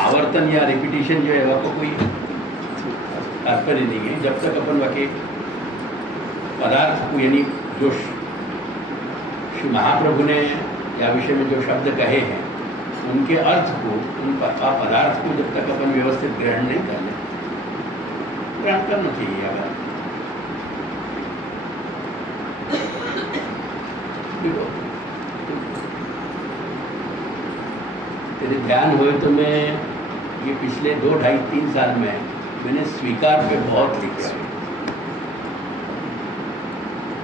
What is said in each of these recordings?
आवर्तन या रिपीटिशन जो है वह कोई तात्पर्य नहीं है, जब तक अपन वह के पदार्थ को, यानी जो श्री महाप्रभु ने या विषय में जो शब्द कहे हैं उनके अर्थ को, उन पदार्थ को जब तक अपन व्यवस्थित ग्रहण नहीं कर ले, ग्रहण करना चाहिए। अगर देखो तेरे ध्यान हुए तो मैं ये पिछले 2, 2.5, 3 साल में मैंने स्वीकार पे बहुत लिखा है।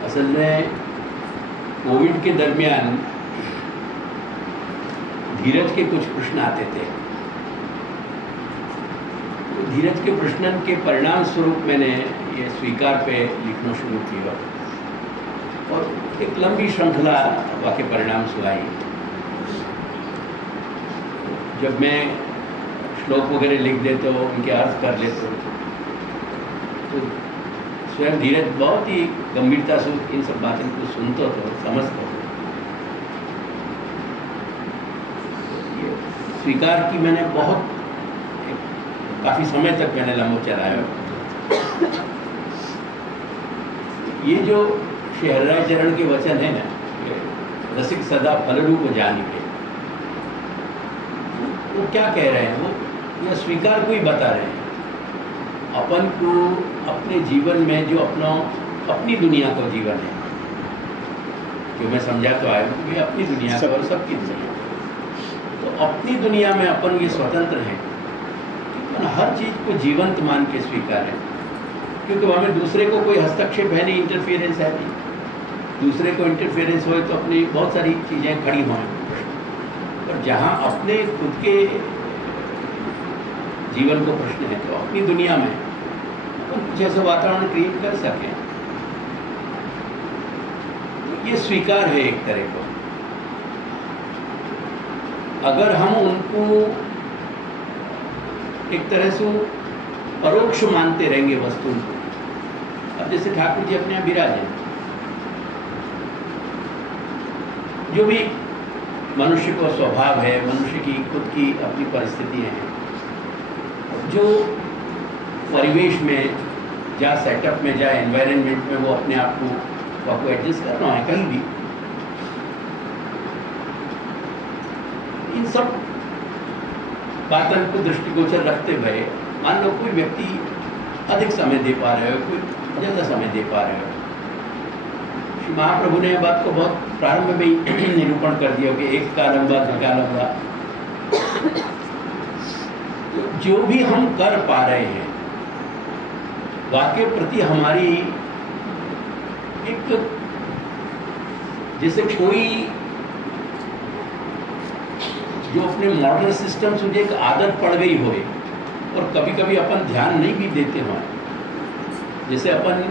असल में कोविड के दरमियान धीरज के कुछ प्रश्न आते थे, तो धीरज के प्रश्नन के परिणाम स्वरूप मैंने ये स्वीकार पे लिखना शुरू किया और एक लंबी श्रृंखला वाक्य परिणाम सुनाई। जब मैं श्लोक वगैरह लिख देते हो, उनके अर्थ कर लेते हो, तो स्वयं धीरज बहुत ही गंभीरता से इन सब बातों को सुनते हो, समझते हो। स्वीकार की मैंने बहुत काफ़ी समय तक मैंने लंबो चलाया। ये जो श्री हरिराय चरण के वचन है ना, रसिक सदा फल रूप जानी के, वो क्या कह रहे हैं? वो यह स्वीकार को ही बता रहे हैं। अपन को अपने जीवन में जो अपनी दुनिया का जीवन है, जो मैं समझा तो आया हूँ, ये अपनी दुनिया का और सबकी दुनिया। तो अपनी दुनिया में अपन ये स्वतंत्र हैं, अपन हर चीज़ को जीवंत मान के स्वीकार है, क्योंकि वहाँ में दूसरे को कोई हस्तक्षेप है नहीं, इंटरफियरेंस है नहीं। दूसरे को इंटरफियरेंस हो तो अपनी बहुत सारी चीज़ें खड़ी हों, और जहाँ अपने खुद के जीवन को प्रश्न है, तो अपनी दुनिया में अपन कुछ ऐसा वातावरण क्रिएट कर सकें। तो ये स्वीकार है एक तरह को। अगर हम उनको एक तरह से परोक्ष मानते रहेंगे वस्तु को, अब जैसे ठाकुर जी अपने यहाँ विराजे, जो भी मनुष्य को स्वभाव है, मनुष्य की खुद की अपनी परिस्थितियाँ हैं, जो परिवेश में, जहाँ सेटअप में, जहाँ एनवायरनमेंट में वो अपने आप को एडजस्ट करना है, कहीं भी इन सब बातों को दृष्टिगोचर रखते हुए, मान लो कोई व्यक्ति अधिक समय दे पा रहे हो, कोई ज़्यादा समय दे पा रहे हो। श्री महाप्रभु ने बात को बहुत प्रारंभ में ही निरूपण कर दिया कि एक का लंबा, दो का लंबा। जो भी हम कर पा रहे हैं, वाक्य प्रति हमारी एक, जैसे कोई जो अपने मॉडर्न सिस्टम से एक आदत पड़ गई हो, और कभी कभी अपन ध्यान नहीं भी देते हो, जैसे अपन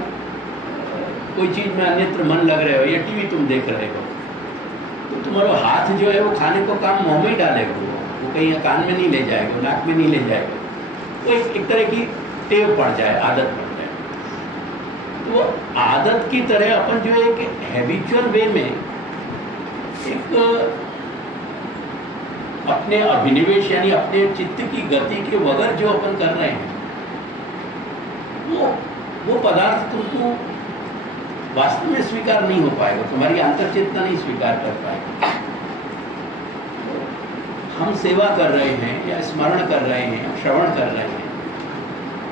कोई चीज़ में अन्यत्र मन लग रहे हो या टीवी तुम देख रहे हो, तो तुम्हारा हाथ जो है वो खाने को काम मुँह में ही डालेगा, वो कहीं कान में नहीं ले जाएगा, नाक में नहीं ले जाएगा। तो एक तरह की टेव पड़ जाए, आदत पड़ जाए। तो आदत की तरह अपन जो एक हैबिचुअल वे में एक अपने अभिनिवेश यानी अपने चित्त की गति के बगैर जो अपन कर रहे हैं, वो पदार्थ तुमको वास्तव में स्वीकार नहीं हो पाएगा, तुम्हारी अंतर्चेतना नहीं स्वीकार कर पाएगा। हम सेवा कर रहे हैं या स्मरण कर रहे हैं या श्रवण कर रहे हैं,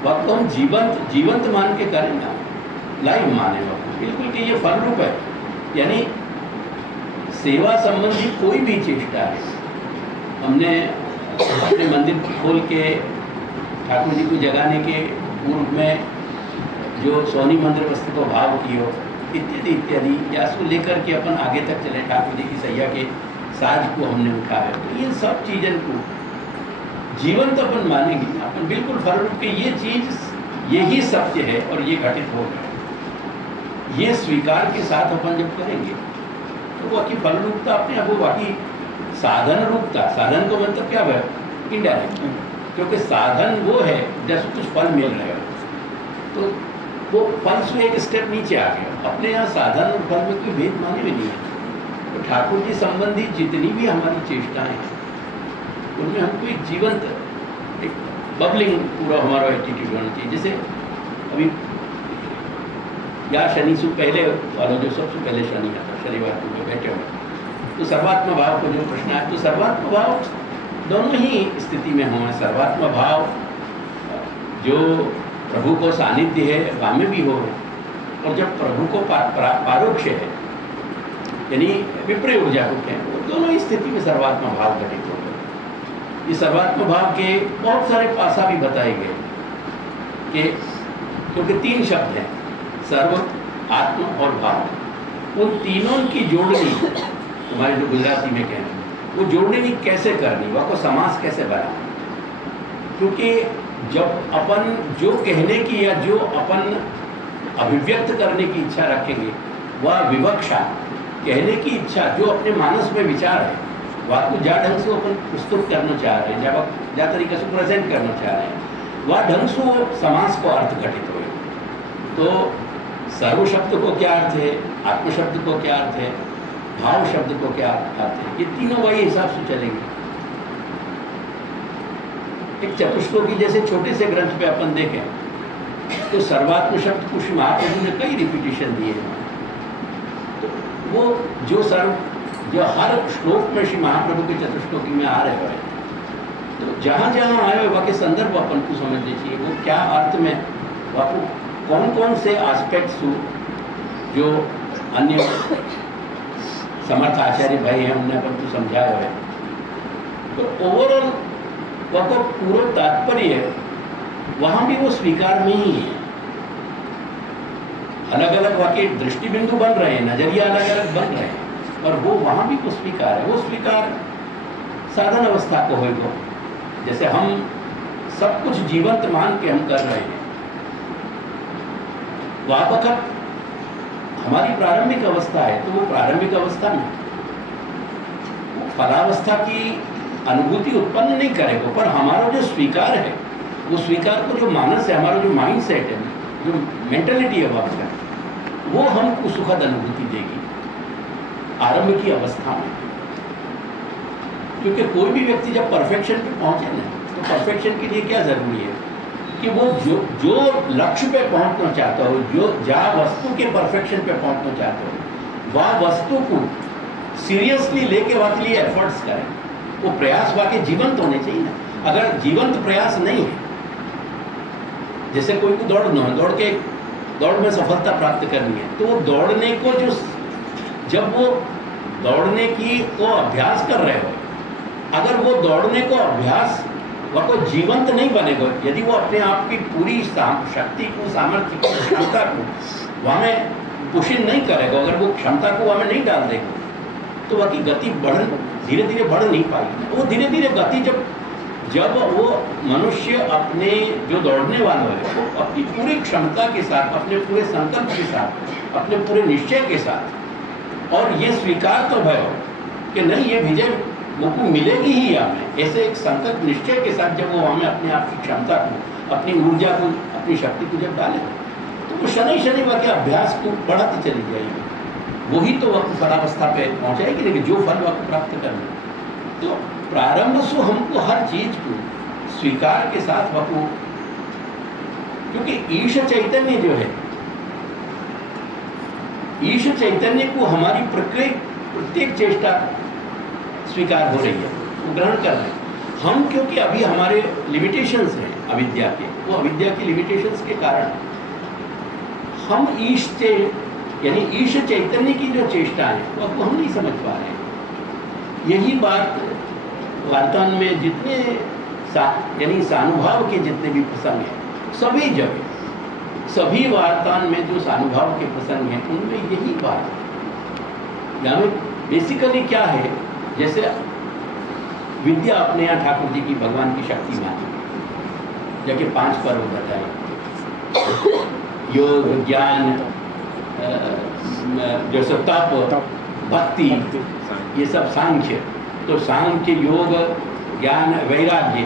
वक्त हम जीवंत मान के करें ना, लाइव माने वक्त बिल्कुल कि ये फल रूप है। यानी सेवा संबंधी कोई भी चेष्टा है, हमने अपने मंदिर खोल के ठाकुर जी को जगाने के पूर्व में जो सोनी मंदिर वस्तु को भाव कियो इत्यादि इत्यादि, या उसको लेकर के अपन आगे तक चले, ठाकुर जी की सैया के साज को हमने उठाया, तो इन सब चीज़ों को जीवंत अपन मानेंगे, अपन बिल्कुल फल रूप के ये चीज़ यही सत्य है और ये घटित होगा, ये स्वीकार के साथ अपन जब करेंगे तो वो की फल रूपता अपने आप, वो बाकी साधन रूपता, साधन को मतलब क्या है? इनडायरेक्ट, क्योंकि साधन वो है जैसे कुछ फल मिल रहा है, तो वो फल से एक स्टेप नीचे आ गया। अपने यहाँ साधन और फल में कोई भेद माने भी नहीं है। तो ठाकुर जी संबंधी जितनी भी हमारी चेष्टाएं हैं, उनमें हमको एक जीवंत एक बबलिंग पूरा हमारा एटीट्यूड होना चाहिए। जैसे अभी या शनि से पहले वाला जो सबसे पहले शनि आता, शनिवार को बैठे हुए, तो सर्वात्म भाव को जो प्रश्न है, तो सर्वात्म भाव दोनों ही स्थिति में हों। सर्वात्म भाव जो प्रभु को सानिध्य है वहाँ में भी हो, और जब प्रभु को पारोक्ष है यानी विपरीत ऊर्जा होते हैं, वो दोनों ही स्थिति में सर्वात्म भाव घटित हो गए। इस सर्वात्म भाव के बहुत सारे पासा भी बताए गए कि क्योंकि 3 शब्द हैं, सर्व, आत्म और भाव, उन तीनों की जोड़नी हमारे जो गुजराती में कहते हैं, वो जोड़नी कैसे करनी, वह को समास कैसे बनाना। क्योंकि जब अपन जो कहने की या जो अपन अभिव्यक्त करने की इच्छा रखेंगे, वह विवक्षा कहने की इच्छा जो अपने मानस में विचार है, वह को जा ढंग से अपन प्रस्तुत करना चाह रहे हैं, जब जा तरीके से प्रेजेंट करना चाह रहे हैं, वह ढंग से वो समास को अर्थ घटित हो। तो सर्व शब्द को क्या अर्थ है, आत्म शब्द को क्या अर्थ है, भाव शब्द को क्या अर्थ है, ये तीनों वही हिसाब से चलेंगे। एक चतुश्लोकी जैसे छोटे से ग्रंथ पे अपन देखें तो सर्वात्म शब्द कुछ महाप्रभु ने कई रिपीटिशन दिए हैं। तो वो जो हर श्लोक में श्री महाप्रभु के चतुश्लोकी में आ रहे हैं, तो जहाँ जहाँ आए हुए वह के संदर्भ अपन को समझने चाहिए, वो क्या अर्थ में, वह कौन कौन से एस्पेक्ट्स जो अन्य समर्थ आचार्य भाई हैं उन्होंने अपन को समझाया है। तो ओवरऑल वह को पूरा तात्पर्य वहाँ भी वो स्वीकार में ही है। अलग अलग वाक्य दृष्टि बिंदु बन रहे हैं, नजरिया अलग अलग बन रहे हैं, और वो वहाँ भी वो स्वीकार है। वो स्वीकार साधन अवस्था को होगा। जैसे हम सब कुछ जीवंत मान के हम कर रहे हैं, वह वक्त हमारी प्रारंभिक अवस्था है, तो वो प्रारंभिक अवस्था में वो फलावस्था की अनुभूति उत्पन्न नहीं करेगा, पर हमारा जो स्वीकार है, वो स्वीकार को जो मानस है, हमारा जो माइंड सेट है, जो मेंटलिटी है वह वो हमको सुखद अनुभूति देगी आरंभ की अवस्था में। क्योंकि कोई भी व्यक्ति जब परफेक्शन पे पहुंचे ना, तो परफेक्शन के लिए क्या जरूरी है कि वो जो लक्ष्य पे पहुंचना चाहता हो, जो जहाँ वस्तु के परफेक्शन पे पहुंचना चाहता हो, वह वस्तु को सीरियसली लेके वहाँ के लिए एफर्ट्स करें। वो प्रयास वाकई जीवंत होने चाहिए ना। अगर जीवंत प्रयास नहीं है, जैसे कोई को दौड़ना है, दौड़ में सफलता प्राप्त करनी है, तो वो दौड़ने को जब वो दौड़ने की को अभ्यास कर रहे हो, अगर वो दौड़ने को अभ्यास वह को जीवंत नहीं बनेगा, यदि वो अपने आप की पूरी शक्ति को, सामर्थ्य को, क्षमता को वहाँ में पुशिंग नहीं करेगा, अगर वो क्षमता को वहाँ में नहीं डाल देगा, तो वह की गति धीरे धीरे बढ़ नहीं पाएगी। वो धीरे धीरे गति जब वो मनुष्य अपने जो दौड़ने वाला है, वो अपनी पूरी क्षमता के साथ, अपने पूरे संकल्प के साथ, अपने पूरे निश्चय के साथ, और ये स्वीकार तो भयो कि नहीं ये विजय मुझको मिलेगी ही हमें, ऐसे एक संकल्प निश्चय के साथ जब वो हमें अपने आप की क्षमता को, अपनी ऊर्जा को, अपनी शक्ति को जब डाले, तो वो शनि वह के अभ्यास को बढ़ाती चली जाएगी। वही तो वक्त फलावस्था पे पहुँचाएगी, लेकिन जो फल वक्त प्राप्त करना। तो प्रारंभ से हमको हर चीज को स्वीकार के साथ वह, क्योंकि ईश चैतन्य जो है, ईश चैतन्य को हमारी प्रत्येक चेष्टा स्वीकार हो रही है, वो ग्रहण कर रहे हैं हम। क्योंकि अभी हमारे लिमिटेशंस हैं अविद्या के, वो अविद्या की लिमिटेशंस के कारण हम यानी ईश चैतन्य की जो चेष्टा है वो हम नहीं समझ पा रहे हैं। यही बात वार्तान में जितने यानी सानुभाव के जितने भी प्रसंग हैं, सभी जगह सभी वार्तान में जो सानुभाव के प्रसंग हैं, उनमें यही बात है। यानी बेसिकली क्या है, जैसे विद्या अपने यहाँ ठाकुर जी की भगवान की शक्ति मानी, जबकि 5 पर्व बताए, योग, ज्ञान, जैसे तप, भक्ति, ये सब सांख्य। तो सांख्य, योग, ज्ञान, वैराग्य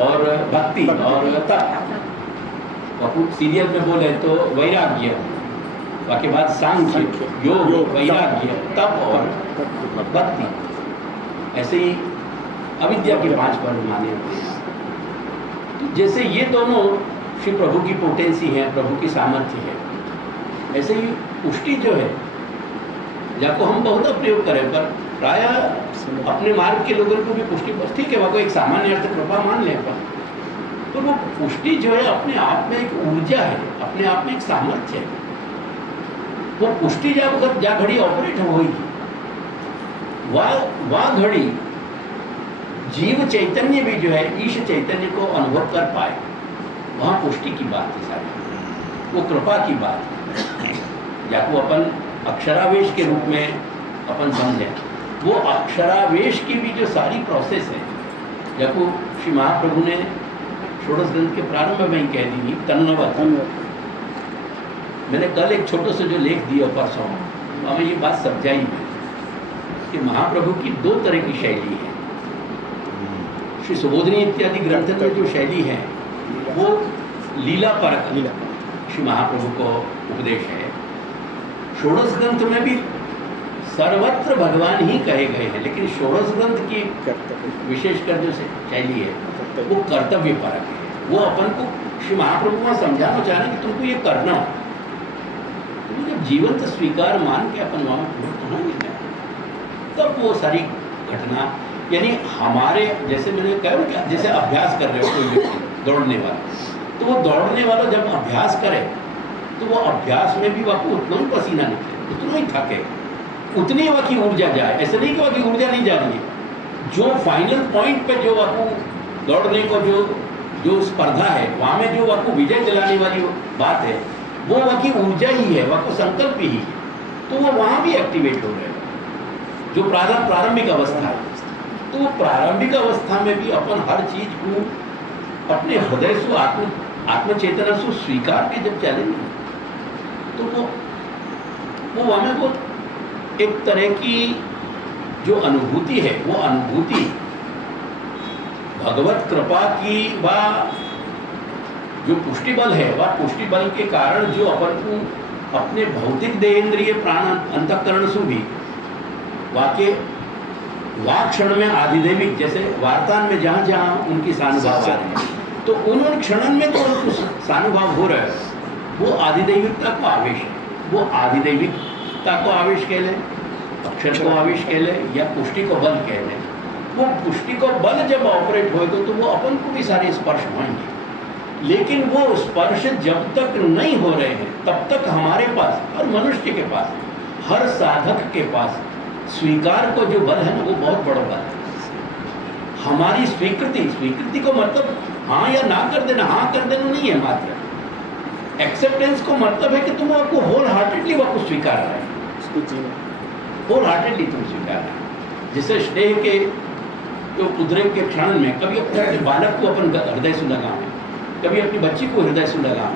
और भक्ति और तप। और सीरियल में बोले तो वैराग्य, बाकी बाद सांख्य, योग, वैराग्य, तप और भक्ति। ऐसे ही अविद्या के 5 पर्व माने होते हैं। जैसे ये दोनों श्री प्रभु की पोटेंसी है, प्रभु की सामर्थ्य है, ऐसे ही पुष्टि जो है, जाको हम बहुत प्रयोग करें, पर प्राय अपने मार्ग के लोगों को भी पुष्टि, बस ठीक है, वह एक सामान्य अर्थ कृपा मान लें, पर वो पुष्टि जो है अपने आप में एक ऊर्जा है, अपने आप में एक सामर्थ्य है। वो पुष्टि जब जा घड़ी ऑपरेट होगी, वह घड़ी जीव चैतन्य भी जो है ईश चैतन्य को अनुभव कर पाए, वहाँ पुष्टि की बात है सारी, वो कृपा की बात है। या को अपन अक्षरावेश के रूप में अपन समझें, वो अक्षरावेश की भी जो सारी प्रोसेस है, जब वो श्री महाप्रभु ने षोडश ग्रंथ के प्रारंभ में ही कह दी तन्नवत। मैंने कल एक छोटे से जो लेख दिया परसों, हमें ये बात समझाई कि महाप्रभु की दो तरह की शैली है। श्री सुबोधनी इत्यादि ग्रंथ में जो शैली है वो लीला परक श्री महाप्रभु को उपदेश है। षोडश ग्रंथ में भी सर्वत्र भगवान ही कहे गए हैं, लेकिन षोडश ग्रंथ की विशेषकर जो शैली है वो कर्तव्य परक है। वो अपन को श्री महाप्रभु को समझाना चाह रहे हैं कि तुमको ये करना हो, तुम जब जीवंत स्वीकार मान के अपन वहाँ पहुँचेंगे तब वो सारी घटना, यानी हमारे जैसे मैंने कहा ना, जैसे अभ्यास कर रहे हो कोई व्यक्ति दौड़ने वाला, तो वो दौड़ने वाला जब अभ्यास करे तो वो अभ्यास में भी वह उतना ही पसीना निकले, उतना ही थके, उतनी वह की ऊर्जा जाए। ऐसे नहीं कि वह की ऊर्जा नहीं जा रही है, जो फाइनल पॉइंट पे जो वह दौड़ने को जो स्पर्धा है, वहाँ में जो वह को विजय दिलाने वाली बात है, वो वह की ऊर्जा ही है, वह को संकल्प ही है, तो वो वहाँ भी एक्टिवेट हो रहे हैं। जो प्रारंभिक अवस्था है, तो वो प्रारंभिक अवस्था में भी अपन हर चीज को अपने हृदय से आत्मचेतना से स्वीकार के जब चलेंगे तो वो हमें वो एक तरह की जो अनुभूति है, वो अनुभूति भगवत कृपा की व जो पुष्टि बल है, वह पुष्टि बल के कारण जो अपन को अपने भौतिक देहेंद्रिय प्राण अंतःकरण से भी वाक्य वाक क्षण में आधिदैविक, जैसे वार्तान में जहाँ जहाँ उनकी सानुभाव आ रहे हैं, तो उन क्षणों में तो उनको सानुभाव हो रहा है, वो आधिदैविकता को आवेश है। वो आधिदैविकता को आवेश कह लें, अक्षर को आवेश कह लें, या पुष्टि को बल कह लें। वो पुष्टि को बल जब ऑपरेट होएगा तो वो अपन को भी सारे स्पर्श होंगे, लेकिन वो स्पर्श जब तक नहीं हो रहे हैं तब तक हमारे पास, हर मनुष्य के पास, हर साधक के पास स्वीकार को जो बल है ना, वो बहुत बड़ा बल है। हमारी स्वीकृति को मतलब हाँ या ना कर देना, हाँ कर देना नहीं है मात्र। एक्सेप्टेंस को मतलब है कि तुम आपको होल हार्टेडली आपको स्वीकार रहे हैं, होल हार्टेडली तुम स्वीकार रहे हैं। जैसे स्नेह के जो उद्रेक के क्षण में कभी अपने बालक को अपन हृदय से लगाएं, कभी अपनी बच्ची को हृदय से लगाएं,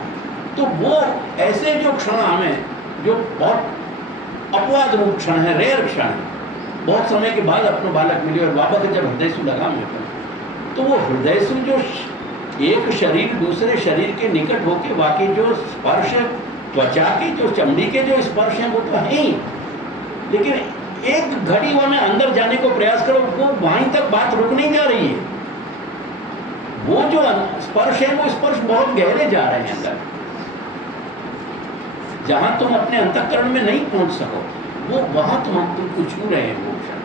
तो वो ऐसे जो क्षण हमें जो बहुत अपवाद रूप क्षण है, रेयर क्षण है, बहुत समय के बाद अपना बालक मिले और बाबा के जब हृदय से लगा में, तो वो हृदय से जो एक शरीर दूसरे शरीर के निकट होके वाकई जो स्पर्श, त्वचा के जो चमड़ी के जो स्पर्श हैं वो तो है ही, लेकिन एक घड़ी वो में अंदर जाने को प्रयास करो, वो वहीं तक बात रुक नहीं जा रही है। वो जो स्पर्श है वो स्पर्श बहुत गहरे जा रहे हैं अंदर, जहां तुम अपने अंतःकरण में नहीं पहुंच सको, वो वहां तुमको छू रहे हैं वो क्षण।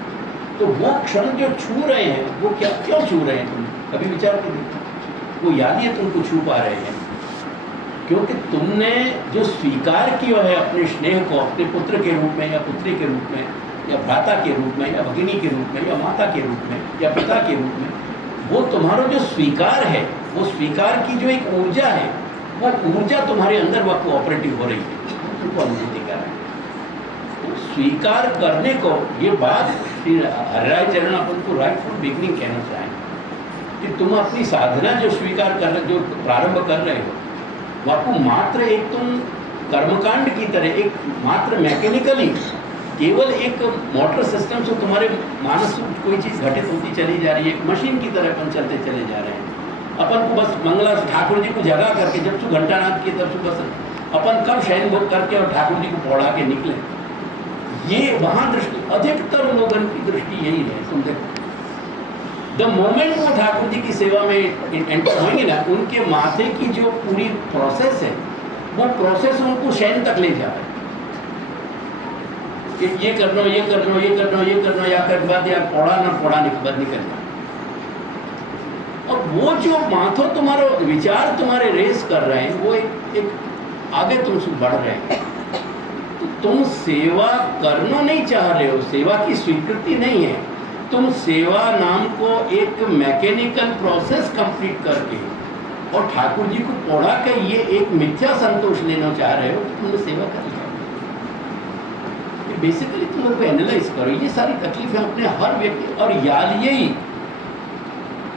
तो वो क्षण जो छू रहे हैं वो क्यों छू रहे हैं, तुम कभी विचार कर देखो। वो याद ही तुमको छू पा रहे हैं क्योंकि तुमने जो स्वीकार किया है अपने स्नेह को, अपने पुत्र के रूप में या पुत्री के रूप में या भ्राता के रूप में या भगिनी के रूप में या माता के रूप में या पिता के रूप में, वो तुम्हारा जो स्वीकार है, वो स्वीकार की जो एक ऊर्जा है, वो ऊर्जा तुम्हारे अंदर वह कोऑपरेटिव हो रही है, तुमको अनुभूति कर रहा है। तो स्वीकार करने को, ये बात हरिराय चरण अपन को राइट फ्रॉम बिगनिंग कहना चाहें कि तुम अपनी साधना जो स्वीकार कर रहे, जो प्रारंभ कर रहे हो, वह को मात्र एक तुम कर्मकांड की तरह, एक मात्र मैकेनिकली केवल एक मोटर सिस्टम से तुम्हारे मानस से कोई चीज़ घटित होती चली जा रही है, एक मशीन की तरह अपन चलते चले जा रहे हैं। अपन को बस मंगला से ठाकुर जी को जगा करके जब से घंटानाद किए तब से बस अपन कब शयन भोग करके और ठाकुर जी को पौड़ा के निकले, ये वहाँ दृष्टि अधिकतर लोगों की दृष्टि यही है। तुम देखो द मोमेंट वो ठाकुर जी की सेवा में एंटर होंगे ना, उनके माथे की जो पूरी प्रोसेस है, वो प्रोसेस उनको शयन तक ले जाए कि ये करना, ये करना, ये करना, ये करना, या कर बाद यार पढ़ा निकल जाए। और वो जो माथो तुम्हारा विचार तुम्हारे रेस कर रहे हैं, वो एक आगे तुमसे बढ़ रहे हैं। तो तुम सेवा करना नहीं चाह रहे हो, सेवा की स्वीकृति नहीं है, तुम सेवा नाम को एक मैकेनिकल प्रोसेस कंप्लीट करके और ठाकुर जी को पढ़ा के ये एक मिथ्या संतोष लेना चाह रहे हो कि तुमने सेवा कर लिया। बेसिकली तुम लोग एनालाइज करो, ये सारी तकलीफें अपने हर व्यक्ति, और याद यही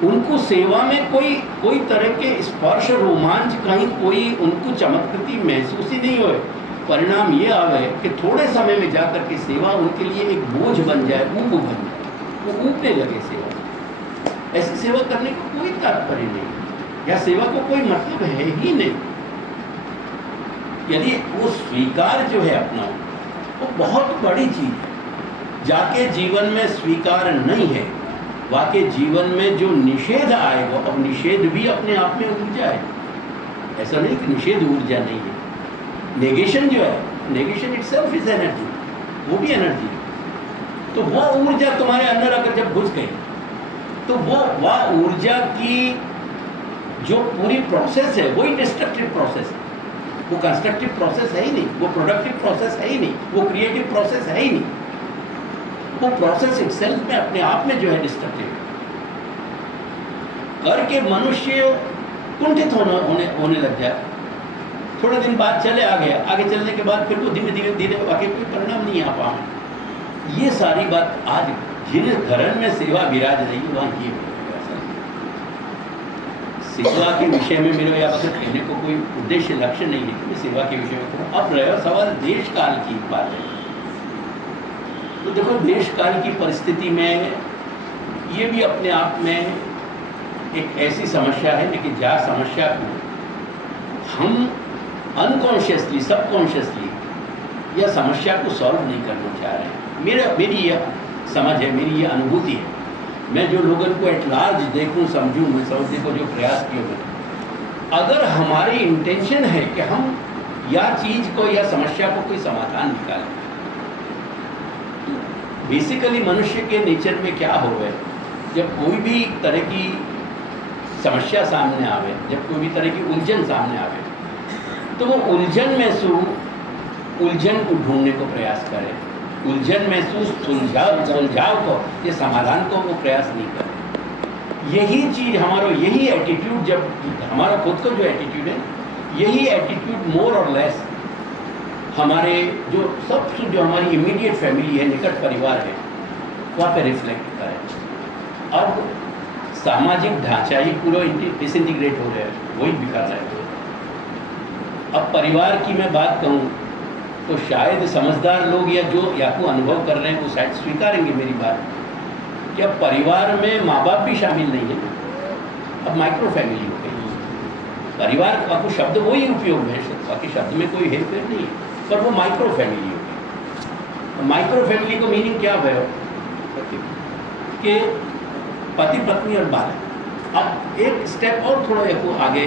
उनको सेवा में कोई तरह के स्पर्श रोमांच, कहीं कोई उनको चमत्कृति महसूस ही नहीं होए। परिणाम ये आवे कि थोड़े समय में जाकर के सेवा उनके लिए एक बोझ बन जाए, ऊब बन जाए, वो ऊबने लगे सेवा। ऐसी सेवा करने का कोई तात्पर्य नहीं, या सेवा को कोई मतलब है ही नहीं। यदि वो स्वीकार जो है अपना, वो बहुत बड़ी चीज है। जाके जीवन में स्वीकार नहीं है, वाके जीवन में जो निषेध आएगा, अब निषेध भी अपने आप में ऊर्जा है। ऐसा नहीं कि निषेध ऊर्जा नहीं है। नेगेशन जो है, नेगेशन इटसेल्फ इज एनर्जी, वो भी एनर्जी है। तो वो ऊर्जा तुम्हारे अंदर अगर जब घुस गई, तो वह ऊर्जा की जो पूरी प्रोसेस है, वही डिस्ट्रक्टिव प्रोसेस है। वो कंस्ट्रक्टिव प्रोसेस है ही नहीं, वो प्रोडक्टिव प्रोसेस है ही नहीं, वो क्रिएटिव प्रोसेस है ही नहीं। वो प्रोसेस इटसेल्फ में अपने आप में जो है डिस्ट्रक्टिव करके मनुष्य कुंठित होने लग जाए। थोड़े दिन बाद चले आगे चलने के बाद फिर वो धीरे वाकई कोई परिणाम नहीं आ पा। ये सारी बात आज जिन घरन में सेवा विराज रही है, वहाँ ये सेवा के विषय में मेरे यहाँ से कहने को कोई उद्देश्य लक्ष्य नहीं है कि सेवा के विषय में करूँ। अब रहा सवाल देश काल की बात है, तो देखो देश काल की परिस्थिति में ये भी अपने आप में एक ऐसी समस्या है, लेकिन जहाँ समस्या को हम अनकॉन्शियसली, सबकॉन्शियसली या समस्या को सॉल्व नहीं करना चाह रहे हैं। मेरी यह समझ है, मेरी ये अनुभूति है। मैं जो लोगों को एट लार्ज देखूं, समझूं, मैं समझने को जो प्रयास किए मैंने, अगर हमारी इंटेंशन है कि हम या चीज़ को या समस्या को कोई समाधान निकालें, तो बेसिकली मनुष्य के नेचर में क्या हो गए, जब कोई भी तरह की समस्या सामने आवे, जब कोई भी तरह की उलझन सामने आवे, तो वो उलझन में से उलझन को ढूंढने को प्रयास करे, उलझन महसूस सुलझाव को, ये समाधान को वो प्रयास नहीं करे। यही चीज़ हमारा, यही एटीट्यूड, जब हमारा खुद का जो एटीट्यूड है, यही एटीट्यूड मोर और लेस हमारे जो हमारी इमीडिएट फैमिली है, निकट परिवार है, वहाँ पे रिफ्लेक्ट करे। अब सामाजिक ढांचा ही पूरा डिसइंटीग्रेट हो रहा है, वही बिखर रहा है। अब परिवार की मैं बात कहूँ तो शायद समझदार लोग या जो को अनुभव कर रहे हैं वो शायद स्वीकारेंगे मेरी बात कि अब परिवार में माँ बाप भी शामिल नहीं है, अब माइक्रो फैमिली हो गई। परिवार का कुछ शब्द वही उपयोग है, बाकी शब्द में कोई हेरफेर नहीं है, पर वो माइक्रो फैमिली हो गई। माइक्रो फैमिली को मीनिंग क्या है कि पति पत्नी और बालक। अब एक स्टेप और थोड़ा को आगे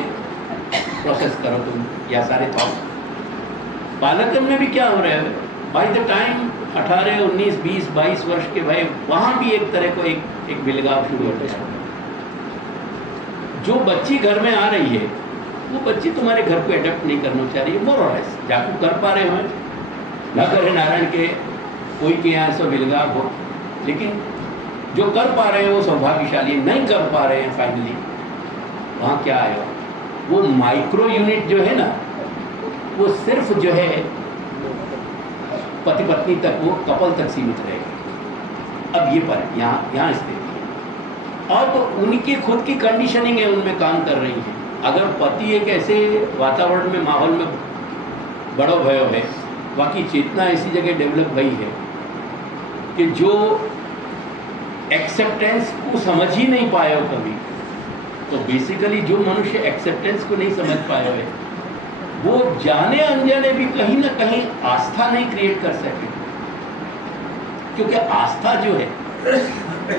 प्रोसेस करो तुम, या सारे थॉट बालकन में भी क्या हो रहा है, बाय द टाइम 18, 19, 20, 22 वर्ष के भाई, वहाँ भी एक तरह को एक बिलगाव शुरू हो गया। जो बच्ची घर में आ रही है, वो बच्ची तुम्हारे घर को एडप्ट नहीं करना चाह रही है, मोर और लेस। जाकू कर पा रहे हो न करे नारायण के, कोई के यहाँ से बिलगाव हो, लेकिन जो कर पा रहे हैं वो सौभाग्यशाली, नहीं कर पा रहे हैं फाइनली, वहाँ क्या आएगा, वो माइक्रो यूनिट जो है ना, वो सिर्फ जो है पति पत्नी तक, वो कपल तक सीमित रहेगा। अब ये पर यहाँ स्थिति है। अब तो उनकी खुद की कंडीशनिंग है, उनमें काम कर रही है। अगर पति एक ऐसे वातावरण में, माहौल में बड़ो भयो है, बाकी चेतना ऐसी जगह डेवलप भई है कि जो एक्सेप्टेंस को समझ ही नहीं पाए हो कभी, तो बेसिकली जो मनुष्य एक्सेप्टेंस को नहीं समझ पाए है, वो जाने अनजाने भी कहीं ना कहीं आस्था नहीं क्रिएट कर सके। क्योंकि आस्था जो है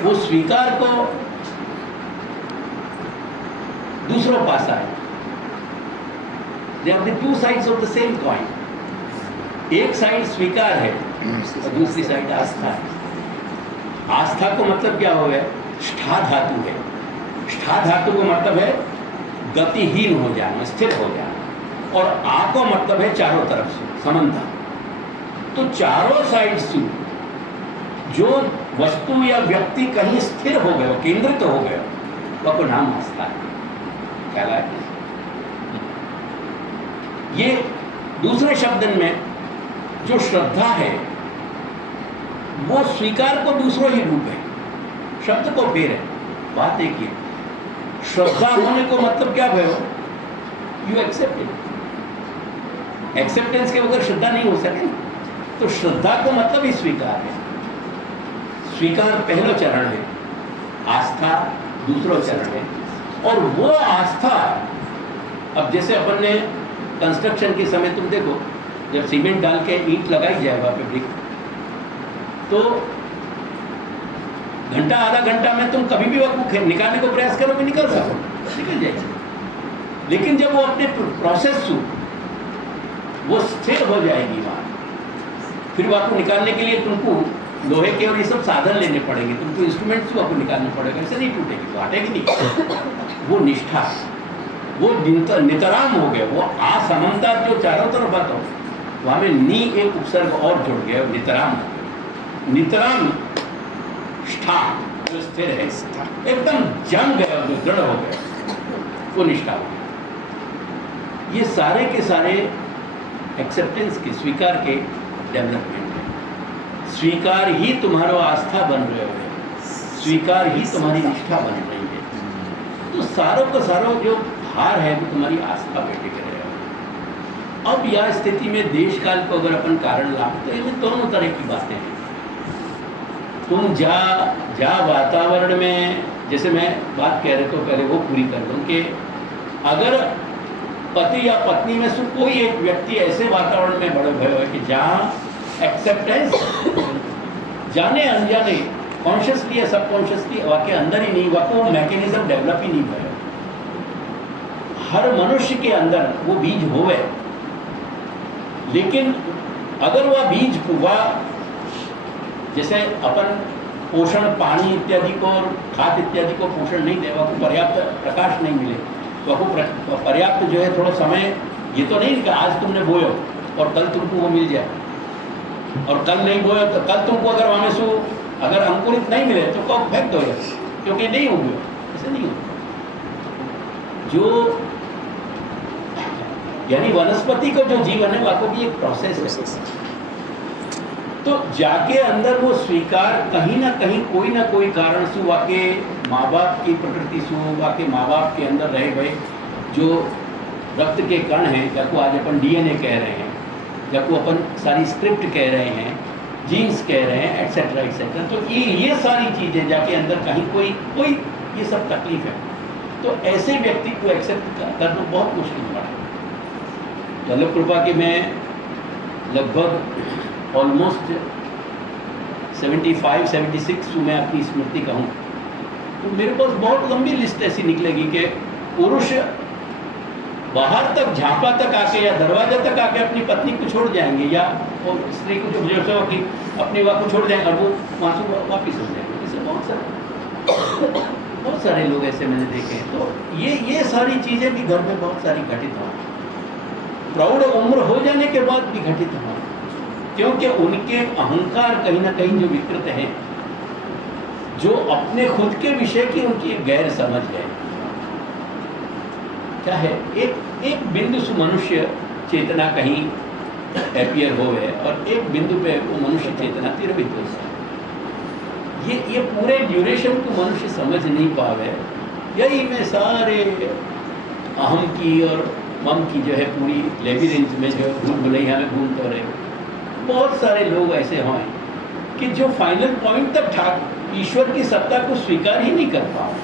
वो स्वीकार को दूसरों पास आए। They are the two sides of the same coin. एक साइड स्वीकार है और दूसरी साइड आस्था है। आस्था को मतलब क्या हो गया?ष्ठा धातु है।ष्ठा धातु का मतलब है गतिहीन हो जाना, स्थिर हो जाना, और आ को मतलब है चारों तरफ से समानता। तो चारों साइड से जो वस्तु या व्यक्ति कहीं स्थिर हो गया, केंद्रित हो गया, वह को नाम आस्था है। क्या है ये? दूसरे शब्द में जो श्रद्धा है वो स्वीकार को दूसरों ही रूप है, शब्द को फेर है, बात एक ही। श्रद्धा होने को मतलब क्या भयो? You accept it. एक्सेप्टेंस के बगैर श्रद्धा नहीं हो सके। तो श्रद्धा को मतलब ही स्वीकार है। स्वीकार पहला चरण है, आस्था दूसरा चरण है। और वो आस्था, अब जैसे अपन ने कंस्ट्रक्शन के समय तुम देखो, जब सीमेंट डाल के ईंट लगाई जाए वहाँ पे ब्रिक, तो घंटा आधा घंटा में तुम कभी भी वक्त निकालने को प्रयास करोगे, निकल सको, निकल जाएगी। लेकिन जब वो अपने प्रोसेस से वो स्थिर हो जाएगी वहाँ, फिर वहाँ को निकालने के लिए तुमको लोहे के और ये सब साधन लेने पड़ेंगे, तुमको इंस्ट्रूमेंट्स वहाँ को निकालना पड़ेगा, ऐसे नहीं टूटेगी, काटेगी नहीं। वो निष्ठा, वो नितराम हो गया, वो असमानता जो चारों तरफ आता हो, वहाँ में नी एक उपसर्ग और जुड़ गया, नितराम। नितराम निष्ठा जो स्थिर है, एकदम जम गया, जो दृढ़ हो गया, वो निष्ठा हो गया। ये सारे के सारे एक्सेप्टेंस के, स्वीकार के डेवलपमेंट है। स्वीकार ही तुम्हारा आस्था बन रहे हो, स्वीकार ही तुम्हारी निष्ठा बन रही है। तो सारों का सारों जो भार है वो तुम्हारी आस्था पे टिक रहे हो। अब यह स्थिति में देश काल को अगर अपन कारण लाभ, तो इनमें दोनों तरह की बातें हैं। तुम जा वातावरण में, जैसे मैं बात कह रहे तो पहले वो पूरी कर दूं कि अगर पति या पत्नी में से कोई एक व्यक्ति ऐसे वातावरण में बड़े भय है कि जहाँ एक्सेप्टेंस जाने अनजाने, कॉन्शियसली या सबकॉन्शियसली वाके अंदर ही नहीं, वाको मैकेनिज्म डेवलप ही नहीं हुआ, हर मनुष्य के अंदर वो बीज होवे, लेकिन अगर वह बीज हुआ, जैसे अपन पोषण, पानी इत्यादि को और खाद इत्यादि को पोषण नहीं दे, वह पर्याप्त प्रकाश नहीं मिले, वह पर्याप्त जो है थोड़ा समय, ये तो नहीं कि आज तुमने बोयो और कल तुमको वो मिल जाए, और कल नहीं बोया तो कल तुमको अगर वहाँ में सो अगर अंकुरित नहीं मिले तो कब फेंक दो, क्योंकि नहीं होंगे, ऐसे नहीं होगा। जो यानी वनस्पति का जो जीवन है वह भी एक प्रोसेस है। तो जाके अंदर वो स्वीकार कहीं ना कहीं कोई ना कोई कारण से वाके माँ बाप की प्रकृति से, वाके माँ बाप के अंदर रहे हुए जो रक्त के कण हैं, जब आज अपन डीएनए कह रहे हैं, जब अपन सारी स्क्रिप्ट कह रहे हैं, जीन्स कह रहे हैं, एटसेट्रा एटसेट्रा, तो ये सारी चीज़ें जाके अंदर कहीं कोई ये सब तकलीफ है। तो ऐसे व्यक्ति को एक्सेप्ट करना बहुत मुश्किल पड़ा है। वल्लभ कृपा के मैं लगभग ऑलमोस्ट 75-76 मैं अपनी स्मृति कहूँ तो मेरे पास बहुत लंबी लिस्ट ऐसी निकलेगी कि पुरुष बाहर तक, झांपा तक आके या दरवाजा तक आके अपनी पत्नी को छोड़ जाएंगे, या वो स्त्री को जो बुजुर्ग है अपनी वाह को छोड़ जाएंगे और वो वहाँ से वापिस हो जाएंगे। ऐसे बहुत सारे लोग ऐसे मैंने देखे हैं। तो ये सारी चीज़ें भी घर में बहुत सारी घटित हों, प्रौढ़ उम्र हो जाने के बाद भी घटित हों, क्योंकि उनके अहंकार कहीं ना कहीं जो विकृत हैं, जो अपने खुद के विषय की उनकी गैर समझ है। क्या है, एक बिंदु से मनुष्य चेतना कहीं एपियर हो है और एक बिंदु पे वो मनुष्य चेतना तिरवित हो है। ये पूरे ड्यूरेशन को मनुष्य समझ नहीं पावे। यही में सारे अहम की और मम की जो है पूरी लेबिरिंथ में जो भूल भुलैया में घूमते रहे। बहुत सारे लोग ऐसे हैं कि जो फाइनल पॉइंट तक ईश्वर की सत्ता को स्वीकार ही नहीं कर पाए।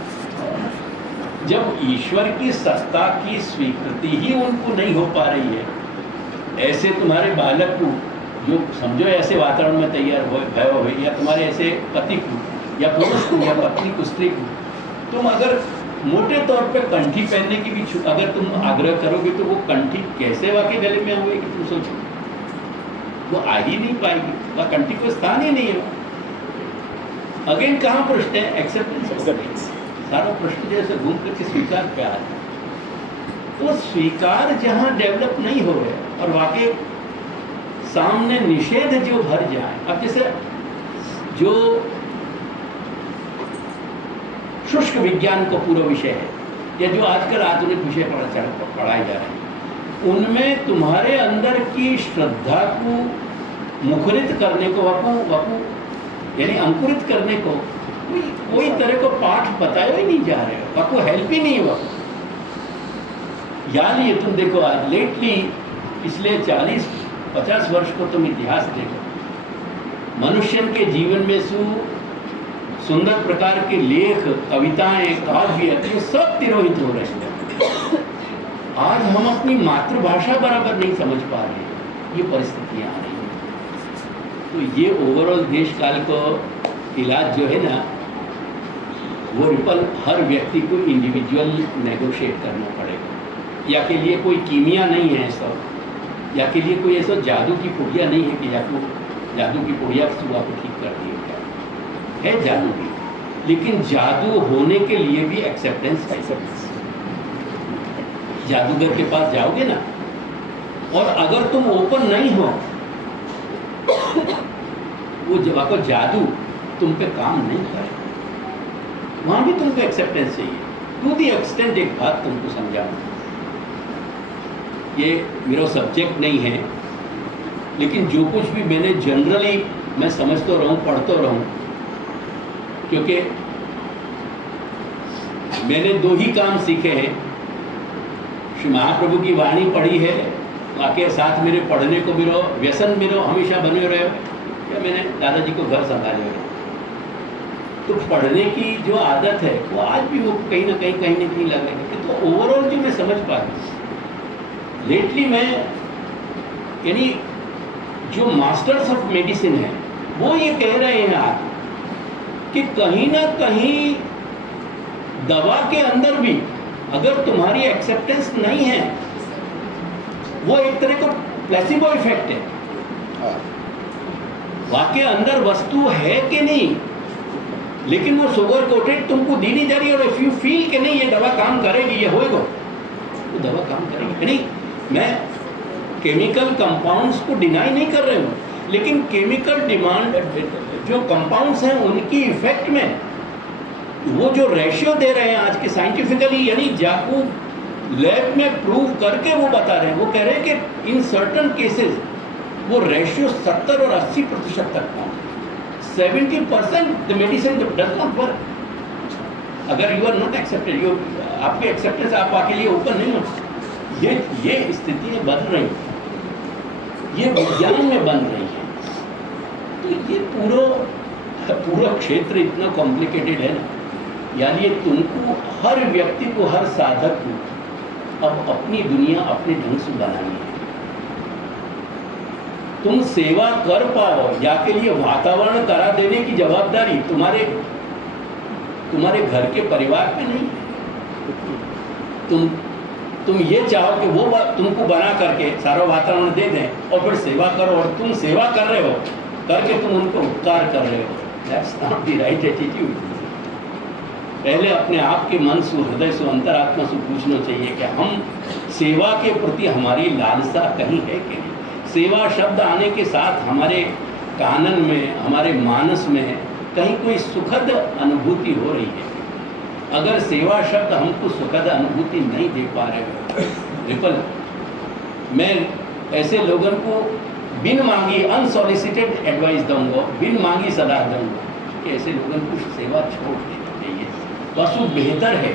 जब ईश्वर की सत्ता की स्वीकृति ही उनको नहीं हो पा रही है, ऐसे तुम्हारे बालक को जो समझो ऐसे वातावरण में तैयार भयो हो, या तुम्हारे ऐसे पति को या पुरुष को या पत्नी को, स्त्री को, तुम अगर मोटे तौर पे कंठी पहनने की भी अगर तुम आग्रह करोगे तो वो कंठी कैसे वाकई गले में आएगी तुम सोचो, वो आ ही नहीं पाएगी, वह कंठी को स्थान ही नहीं है। अगेन कहाँ प्रश्न है? एक्सेप्टेंस। सारा प्रश्न जैसे घूम करके स्वीकार पे आ रहा है। तो स्वीकार जहाँ डेवलप नहीं हो रहे और वाकई सामने निषेध जो भर जाए, अब जैसे जो शुष्क विज्ञान का पूरा विषय है या जो आजकल आधुनिक विषय पढ़ाए जा रहे हैं, उनमें तुम्हारे अंदर की श्रद्धा को मुखरित करने को वपू यानी अंकुरित करने को कोई तरह को पाठ बताया ही नहीं जा रहे हो, वपू हेल्प ही नहीं हुआ। यानी तुम देखो आज लेटली पिछले 40-50 वर्ष को तुम इतिहास देखो, मनुष्य के जीवन में सुंदर प्रकार के लेख, कविताएं, काव्य ये सब तिरोहित हो रहे हैं। आज हम अपनी मातृभाषा बराबर नहीं समझ पा रहे, ये परिस्थितियां आ रही हैं। तो ये ओवरऑल देश काल को इलाज जो है ना, वो रिपल हर व्यक्ति को इंडिविजुअल नेगोशिएट करना पड़ेगा। या के लिए कोई कीमिया नहीं है ऐसा, या के लिए कोई ऐसा जादू की पुड़िया नहीं है कि जादू की पुड़िया सुबह को ठीक कर दी है जादू भी, लेकिन जादू होने के लिए भी एक्सेप्टेंस है। जादूगर के पास जाओगे ना, और अगर तुम ओपन नहीं हो, वो जब आपको जादू तुम पे काम नहीं करेगा, वहाँ भी तुमको एक्सेप्टेंस चाहिए। टू दी एक्सटेंट एक बात तुमको समझाऊँ, ये मेरा सब्जेक्ट नहीं है, लेकिन जो कुछ भी मैंने जनरली मैं समझता रहूँ, पढ़ता रहूँ, क्योंकि मैंने 2 ही काम सीखे हैं। श्री महाप्रभु की वाणी पढ़ी है, बाकी साथ मेरे पढ़ने को मेरा व्यसन मेरा हमेशा बने रहे हो, या मैंने दादाजी को घर संभाले हुए। तो पढ़ने की जो आदत है वो आज भी वो कहीं ना कहीं लग रही है। तो ओवरऑल जो मैं समझ पा रहा हूँ लेटली, मैं यानी जो मास्टर्स ऑफ मेडिसिन है वो ये कह रहे हैं आज कि कहीं ना कहीं दवा के अंदर भी अगर तुम्हारी एक्सेप्टेंस नहीं है, वो एक तरह का प्लेसिबो इफेक्ट है। वाकई अंदर वस्तु है कि नहीं, लेकिन वो शुगर कोटेड तुमको दी नहीं जा रही, और इफ यू फील कि नहीं ये दवा काम करेगी, ये होएगा, तो दवा काम करेगी। नहीं, मैं केमिकल कंपाउंड्स को डिनाई नहीं कर रहे हूँ, लेकिन केमिकल डिमांड जो कंपाउंड्स हैं उनकी इफेक्ट में वो जो रेशियो दे रहे हैं आज के साइंटिफिकली, यानी जाकू लैब में प्रूव करके वो बता रहे हैं, वो कह रहे हैं कि इन सर्टन केसेस वो रेशियो 70 और 80% तक पहुँच, 70% the medicine does not work. अगर यू आर नॉट एक्सेप्टेड, आपकी एक्सेप्टेंस आप आपके लिए ओपन नहीं हो, ये स्थितियाँ बन रही हैं, ये विज्ञान में बन रही है। तो ये पूरा क्षेत्र इतना कॉम्प्लिकेटेड है ना, यानी तुमको हर व्यक्ति को, हर साधक को अब अपनी दुनिया अपने ढंग से बनानी है। तुम सेवा कर पाओ या के लिए वातावरण करा देने की जवाबदारी तुम्हारे घर के परिवार पे नहीं है। तुम ये चाहो कि वो तुमको बना करके सारा वातावरण दे दें और फिर सेवा करो, और तुम सेवा कर रहे हो करके तुम उनको उपकार कर रहे हो। That's not the right attitude. पहले अपने आप के मन से, हृदय से, अंतरात्मा से पूछना चाहिए कि हम सेवा के प्रति हमारी लालसा कहीं है कि नहीं। सेवा शब्द आने के साथ हमारे कानन में, हमारे मानस में कहीं कोई सुखद अनुभूति हो रही है। अगर सेवा शब्द हमको सुखद अनुभूति नहीं दे पा रहे हो, रिपल, मैं ऐसे लोगों को बिन मांगी अनसॉलिसिटेड एडवाइस दूंगा, बिन मांगी सलाह दूंगा कि ऐसे लोगों को सेवा छोड़ देनी चाहिए। वसु बेहतर है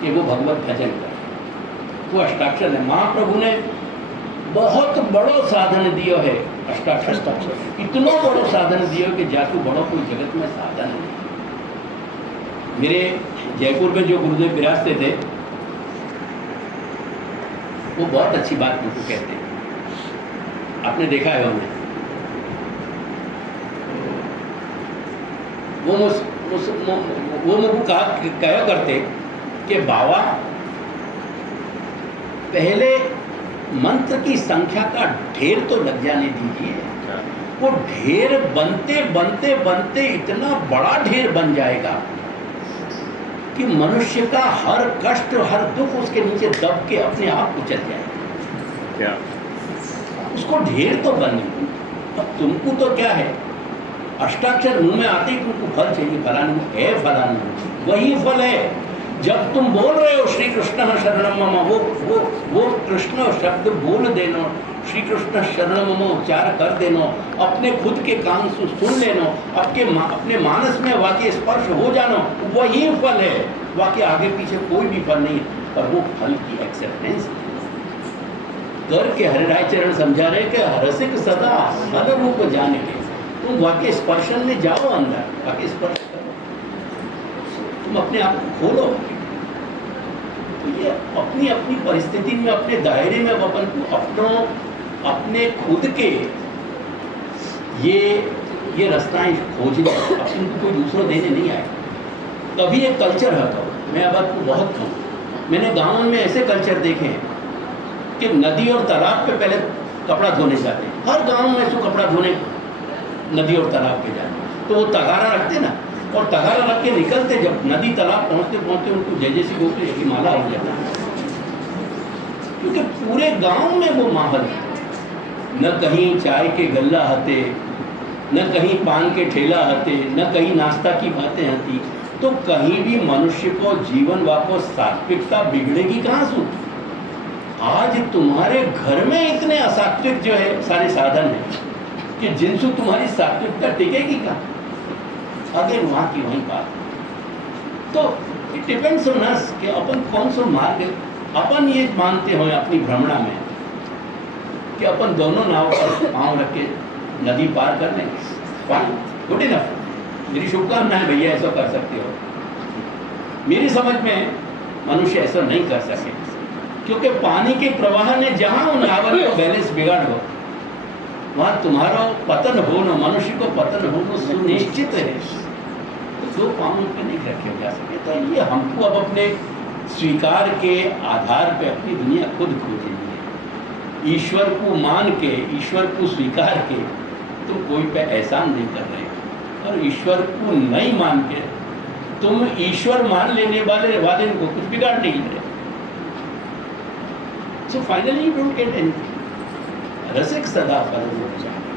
कि वो भगवत भजन करें। वो अष्टाक्षर है, महाप्रभु ने बहुत बड़ो साधन दियो है। अष्टाक्षर इतना बड़ो साधन दियो कि जाकू बड़ो कोई जगत में साधन नहीं। मेरे जयपुर में जो गुरुदेव विराजते थे वो बहुत अच्छी बात मुझको कहते हैं, आपने देखा है उन्हें। वो मुझको कहा करते कि बाबा पहले मंत्र की संख्या का ढेर तो लग जाने दीजिए। वो ढेर बनते बनते बनते इतना बड़ा ढेर बन जाएगा कि मनुष्य का हर कष्ट हर दुख उसके नीचे दब के अपने आप उचल जाएगा। क्या उसको ढेर तो बन, अब तुमको तो क्या है, अष्टाक्षर मुंह में आते ही तुमको फल चाहिए, फलानु है फलानु, वही फल है। जब तुम बोल रहे हो श्री कृष्ण शरणम मम, वो कृष्ण शब्द बोल देना, श्री कृष्ण शरणम मम उच्चार कर देना, अपने खुद के कान से सुन लेना, अपने मानस में वाक्य स्पर्श हो जाना, वही फल है। वाक्य आगे पीछे कोई भी फल नहीं, पर वो फल की एक्सेप्टेंस कर के हरिराय चरण समझा रहे कि रसिक सदा फल रूप जाने के। तुम वाक्य स्पर्शन में जाओ, अंदर वाक्य स्पर्श करो, तुम अपने आप को खोलो। तो ये अपनी अपनी परिस्थिति में, अपने दायरे में अपन को अपने खुद के ये रास्ताएं खोजने, अपन को कोई दूसरा देने नहीं आएगा। कभी एक कल्चर है, तो मैं अब आपको बहुत कहूँ, मैंने गाँव में ऐसे कल्चर देखे हैं कि नदी और तालाब पे पहले कपड़ा धोने जाते हैं। हर गांव में ऐसे कपड़ा धोने नदी और तालाब पे जाते, तो वो तगारा रखते ना, और तगारा रख के निकलते, जब नदी तालाब पहुंचते पहुंचते उनको जय जैसी गोपी की माला हो जाता है, क्योंकि पूरे गांव में वो माहौल है। न कहीं चाय के गल्ला हते, न कहीं पान के ठेला हते, न कहीं नाश्ता की बातें हती। तो कहीं भी मनुष्य को जीवन वापस सात्विकता बिगड़ेगी कहाँ से? आज तुम्हारे घर में इतने असात्विक जो है सारे साधन हैं कि जिनसे तुम्हारी सात्विकता टिकेगी कहाँ? अगर वहाँ की वहीं बात। तो इट डिपेंड्स ऑन अस कि अपन कौन सा मार्ग, अपन ये मानते हो अपनी भ्रमणा में कि अपन दोनों नाव पर पाँव रख के नदी पार कर लें, फाइन, गुड इनफ, मेरी शुभकामना है भैया, ऐसा कर सकते हो। मेरी समझ में मनुष्य ऐसा नहीं कर सके, क्योंकि पानी के प्रवाह ने जहाँ उन नावल को बैलेंस बिगाड़ हो, वहाँ तुम्हारा पतन हो न, मनुष्य को पतन हो न सुनिश्चित है। तो दो पाँव पे नहीं रखे जा सके। तो ये हमको अब अपने स्वीकार के आधार पे अपनी दुनिया खुद खोजनी है। ईश्वर को मान के, ईश्वर को स्वीकार के तुम कोई पे एहसान नहीं कर रहे, और ईश्वर को नहीं मान के तुम ईश्वर मान लेने वाले को कुछ बिगाड़ नहीं रहे। So finally you don't get anything. रसिक सदा फल रूप जाने।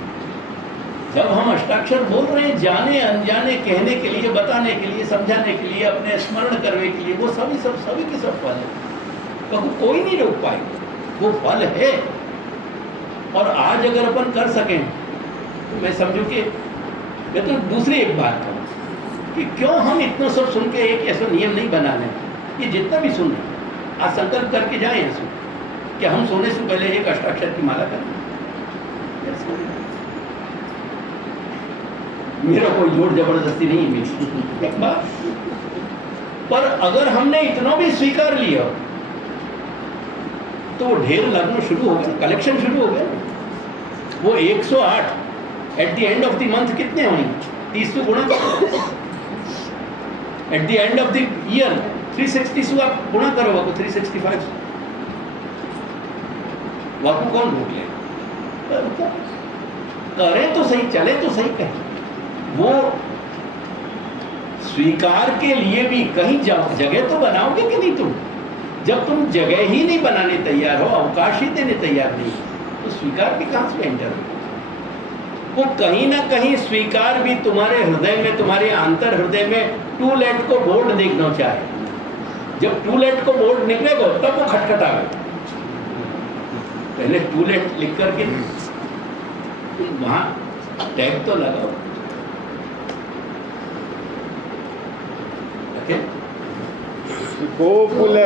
जब हम अष्टाक्षर बोल रहे हैं, जाने अनजाने, कहने के लिए, बताने के लिए, समझाने के लिए, अपने स्मरण करने के लिए, वो सभी के सब फल है, तो कोई नहीं रोक पाएगा, वो फल है। और आज अगर अपन कर सकें तो मैं समझूं कि मैं तो दूसरी एक बात कहूँ कि क्यों हम इतना सब सुन के एक ऐसा नियम नहीं बना लें, ये जितना भी सुन रहे आज संकल्प करके जाएं ऐसा कि हम सोने से पहले एक अष्टाक्षर की माला करें। मेरा कोई जोर जबरदस्ती नहीं है मेरी एक बात, पर अगर हमने इतना भी स्वीकार लिया तो वो ढेर लगना शुरू हो गया, कलेक्शन शुरू हो गया। वो 108 at the end of the month कितने होंगे? 30 से गुणा करो, at the end of the year 360 से आप गुणा करो तो 365 वाकू कौन भूख ले? करें तो सही, चले तो सही, कहें वो स्वीकार के लिए भी कहीं जगह तो बनाओगे कि नहीं? तुम जब तुम जगह ही नहीं बनाने तैयार हो, अवकाश ही देने तैयार नहीं, तो स्वीकार भी कहाँ से एंटर हो? वो कहीं ना कहीं स्वीकार भी तुम्हारे हृदय में, तुम्हारे अंतर हृदय में टू लेट को बोर्ड देखना चाहे। जब टू लेट को बोर्ड निकलेगा तब वो खटखटावे। पहले टू लेट लिख करके वहाँ टैग तो लगाओ। ओके, गोकुल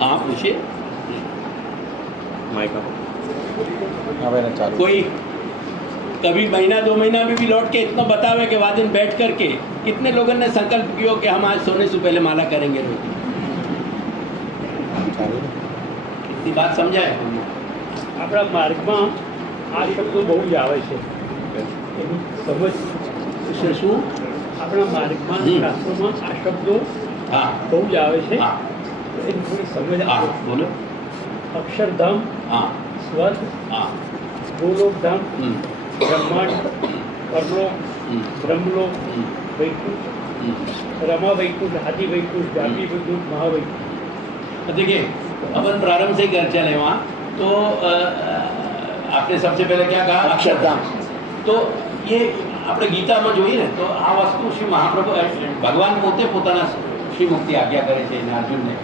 हाँ पूछिए। कोई कभी महीना 2 महीना में भी लौट के इतना बतावे के बाद दिन बैठ करके कितने लोगों ने संकल्प किया कि हम आज सोने से पहले माला करेंगे रोज? इतनी बात समझाए આપણા માર્ગમાં આ શબ્દો બહુ જ આવે છે, એની સમજ અક્ષર શું? આપણા માર્ગમાં શાસ્ત્રોમાં આ શબ્દો હા બહુ જ આવે છે. હા તો એની થોડી સમજ હા આપો. બોલો. અક્ષરધામ, હા સ્વર્ગ, હા ગોલોકધામ, હમ, બ્રહ્માંડ, પરલોક, હમ, બ્રહ્મલોક, હમ, વૈકુંઠ, હમ. रमा वैकुंठ, आदि वैकुंठ, जाति वैकुंठ, महावैकुंठ. देखिए अपन प्रारंभ से ही कर चले वहाँ तो आपने सबसे पहले क्या कहा? अक्षरधाम. तो ये આપણે ગીતામાં જોઈએ ને તો આ વસ્તુ શ્રી મહાપ્રભુ ભગવાન પોતે પોતાના શ્રી મુક્તિ આજ્ञा કરે છે અને अर्जुनને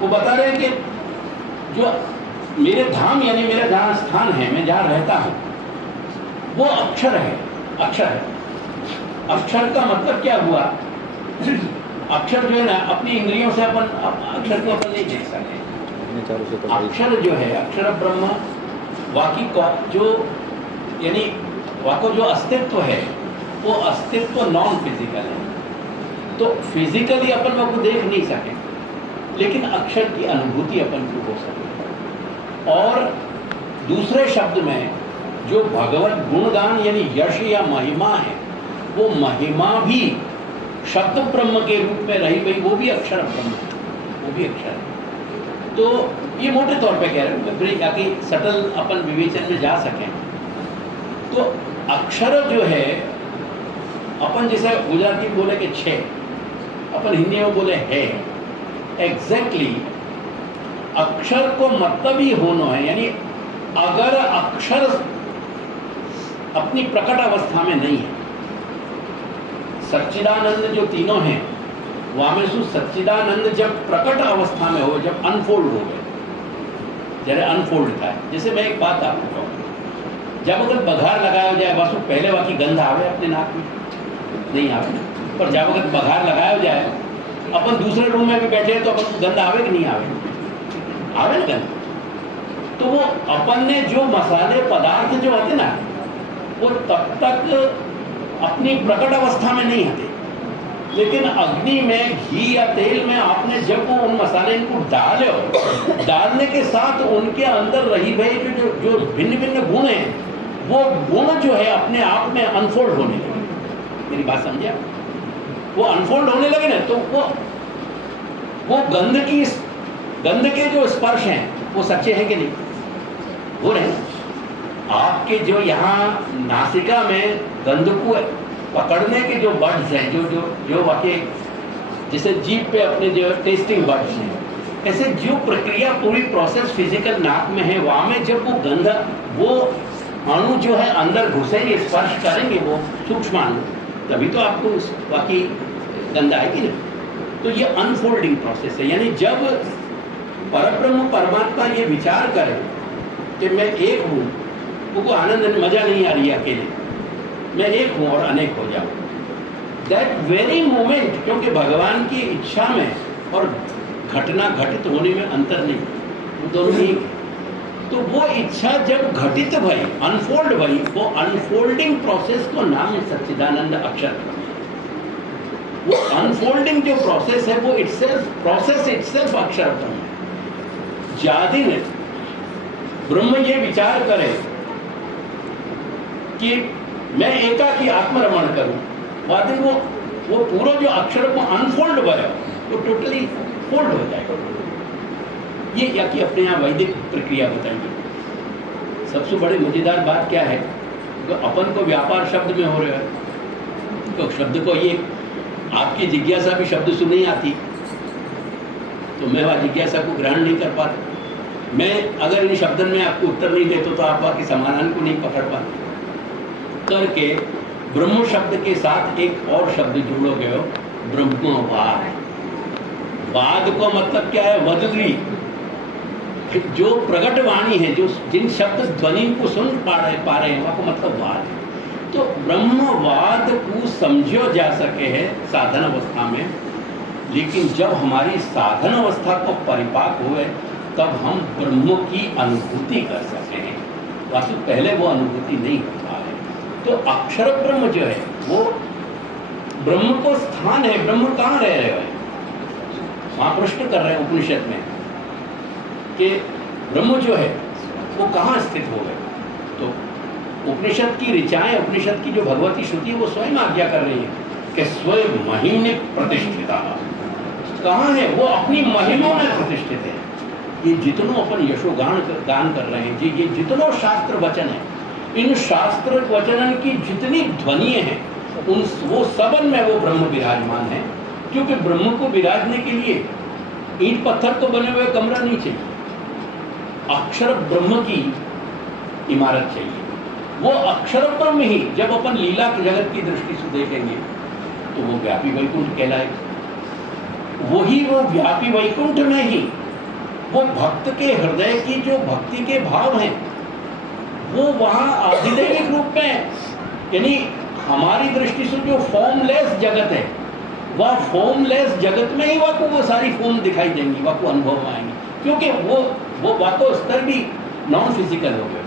वो बता रहे हैं कि जो मेरे धाम यानी मेरा जहाँ स्थान है, मैं जहाँ रहता हूँ, वो अक्षर है. अक्षर है. अक्षर का मतलब क्या हुआ? अक्षर जो है ना, अपनी इंद्रियों से अपन अक्षर को अपन नहीं देख सकते. अक्षर जो है, अक्षर ब्रह्म वाकी का जो यानी वाको जो अस्तित्व है वो अस्तित्व नॉन फिजिकल है. तो फिजिकली अपन वो देख नहीं सके, लेकिन अक्षर की अनुभूति अपन को हो सके. और दूसरे शब्द में जो भगवत गुणगान यानी यश या महिमा है, वो महिमा भी शब्द ब्रह्म के रूप में रही गई, वो भी अक्षर ब्रह्म है, वो भी अक्षर है. तो ये मोटे तौर पे कह रहे हैं फिर ताकि सटल अपन विवेचन में जा सकें. तो अक्षर जो है अपन जैसे गुजराती में बोले कि छे, अपन हिंदी में बोले है. एग्जैक्टली अक्षर को मतलब ही होना है. यानी अगर अक्षर अपनी प्रकट अवस्था में नहीं है, सच्चिदानंद जो तीनों हैं वामे શું सच्चिदानंद जब प्रकट अवस्था में हो, जब अनफोल्ड हो गए, जरा अनफोल्ड था. जैसे मैं एक बात आपको कहूँ, जब अगर बघार लगाया जाए बस पहले बाकी गंध आवे अपने नाक में नहीं आवे, पर जब अगर बघार लगाया जाए अपन दूसरे रूम में भी बैठे तो अपन गंध आवे कि नहीं आवे? आवे ना गंध. तो वो अपन ने जो मसाले पदार्थ जो होते ना वो तब तक अपनी प्रकट अवस्था में नहीं आते, लेकिन अग्नि में घी या तेल में आपने जब वो उन मसाले इनको डाले हो, डालने के साथ उनके अंदर रही भाई जो जो भिन्न भिन्न गुण हैं, वो गुण जो है अपने आप में अनफोल्ड होने लगे. मेरी बात समझे? वो अनफोल्ड होने लगे ना तो वो गंध के जो स्पर्श हैं वो सच्चे हैं कि नहीं? हो रहे हैं. आपके जो यहाँ नासिका में गंध को पकड़ने के जो बर्ड्स हैं, जो जो जो वाकई जैसे जीभ पे अपने जो टेस्टिंग बर्ड्स हैं, ऐसे जो प्रक्रिया पूरी प्रोसेस फिजिकल नाक में है, वहाँ में जब वो गंध वो अणु जो है अंदर घुसेंगे, स्पर्श करेंगे वो सूक्ष्म अणु, तभी तो आपको वाकई गंध आएगी ना. तो ये अनफोल्डिंग प्रोसेस है. यानी जब परब्रह्म परमात्मा ये विचार करे कि मैं एक हूँ, उनको आनंद मजा नहीं आ रही है अकेले, मैं एक हूँ और अनेक हो जाऊँ. दैट वेरी मोमेंट, क्योंकि भगवान की इच्छा में और घटना घटित होने में अंतर नहीं, वो दोनों एक. तो वो इच्छा जब घटित भई, अनफोल्ड भई, वो अनफोल्डिंग प्रोसेस को नाम है सच्चिदानंद अक्षर. वो अनफोल्डिंग जो प्रोसेस है वो प्रोसेस इटसेल्फ अक्षर ब्रह्म है. जाति ने ब्रह्म ये विचार करे कि मैं एकाकी आत्मरमण करूं, बाद में वो पूरा जो अक्षर को अनफोल्ड भरे वो टोटली फोल्ड हो जाएगा. ये या कि अपने यहाँ वैदिक प्रक्रिया बताएंगे. सबसे बड़ी मजेदार बात क्या है, तो अपन को व्यापार शब्द में हो रहा है, तो शब्द को ये आपकी जिज्ञासा भी शब्द सुन नहीं आती, तो मैं वह जिज्ञासा को ग्रहण नहीं कर पाता. मैं अगर इन शब्दों में आपको उत्तर नहीं देता तो आप बाकी समाधान को नहीं पकड़ पाते. करके ब्रह्म शब्द के साथ एक और शब्द जोड़ोगे हो, ब्रह्मवाद. वाद को मतलब क्या है? वदली. जो प्रकट वाणी है, जो जिन शब्द ध्वनि को सुन पा रहे हैं वह को मतलब वाद. तो ब्रह्मवाद को समझो जा सके है साधन अवस्था में, लेकिन जब हमारी साधन अवस्था को परिपाक हुए तब हम ब्रह्म की अनुभूति कर सकते हैं. वास्तव पहले वो अनुभूति नहीं होता है. तो अक्षर ब्रह्म जो है वो ब्रह्म को स्थान है. ब्रह्म कहाँ रह रहे हैं? वहाँ प्रश्न कर रहे हैं उपनिषद में कि ब्रह्म जो है वो कहाँ स्थित हो गए. तो उपनिषद की ऋचाएं, उपनिषद की जो भगवती श्रुति है वो स्वयं आज्ञा कर रही है कि स्वयं महिने प्रतिष्ठिता। कहाँ है वो? अपनी महिमा में प्रतिष्ठित है। ये जितनों अपन यशोगान गान कर रहे हैं जी, ये जितनों शास्त्र वचन है, इन शास्त्र वचनन की जितनी ध्वनियाँ हैं उन वो सबन में वो ब्रह्म विराजमान है। क्योंकि ब्रह्म को विराजने के लिए ईंट पत्थर तो बने हुए कमरा नहीं चाहिए, अक्षर ब्रह्म की इमारत चाहिए। वो अक्षर ब्रह्म ही जब अपन लीला के जगत की दृष्टि से देखेंगे तो वो व्यापी वैकुंठ कहलाएगा। वही वो व्यापी वैकुंठ में ही वो भक्त के हृदय की जो भक्ति के भाव हैं वो वहाँ आधिदैविक रूप में है। यानी हमारी दृष्टि से जो फॉर्मलेस जगत है वह फॉर्मलेस जगत में ही वाको वो सारी फॉर्म दिखाई देंगी, वाको अनुभव आएंगी, क्योंकि वो वाको स्तर भी नॉन फिजिकल हो गए।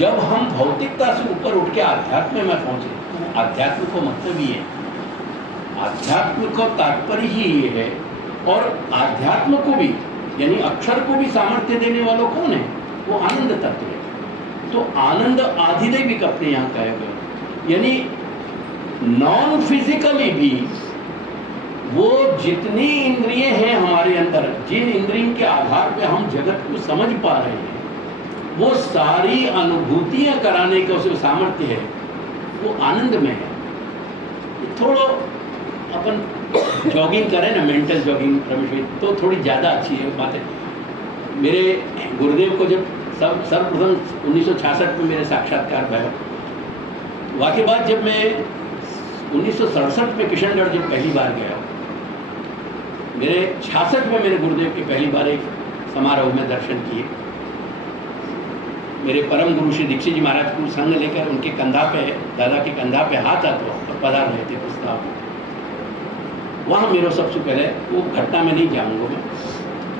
जब हम भौतिकता से ऊपर उठ के आध्यात्म में पहुंचे, आध्यात्म को मतलब ये है, आध्यात्म का तात्पर्य ही ये है, और आध्यात्म को भी यानी अक्षर को भी सामर्थ्य देने वालों कौन है? वो आनंद तत्व है। तो आनंद आधिदैविक अपने यहाँ कहे गए, यानी नॉन फिजिकली भी वो जितनी इंद्रियां हैं हमारे अंदर, जिन इंद्रियों के आधार पे हम जगत को समझ पा रहे हैं, वो सारी अनुभूतियां कराने का उसमें सामर्थ्य है, वो आनंद में है। थोड़ा अपन जॉगिंग करें ना, मेंटल जॉगिंग रमेश भाई, तो थोड़ी ज़्यादा अच्छी है बात है। मेरे गुरुदेव को जब सर्वप्रथम 1966 में मेरे साक्षात्कार भया, वाकई बात जब मैं 1967 में किशनगढ़ जब पहली बार गया, मेरे 66 में मेरे गुरुदेव की पहली बार एक समारोह में दर्शन किए। मेरे परम गुरु श्री दीक्षित जी महाराज को संग लेकर उनके कंधा पे, दादा के कंधा पे हाथ आता पधार रहे थे प्रस्ताव। वहाँ मेरा सबसे पहले वो घटना में नहीं जाऊँगा मैं,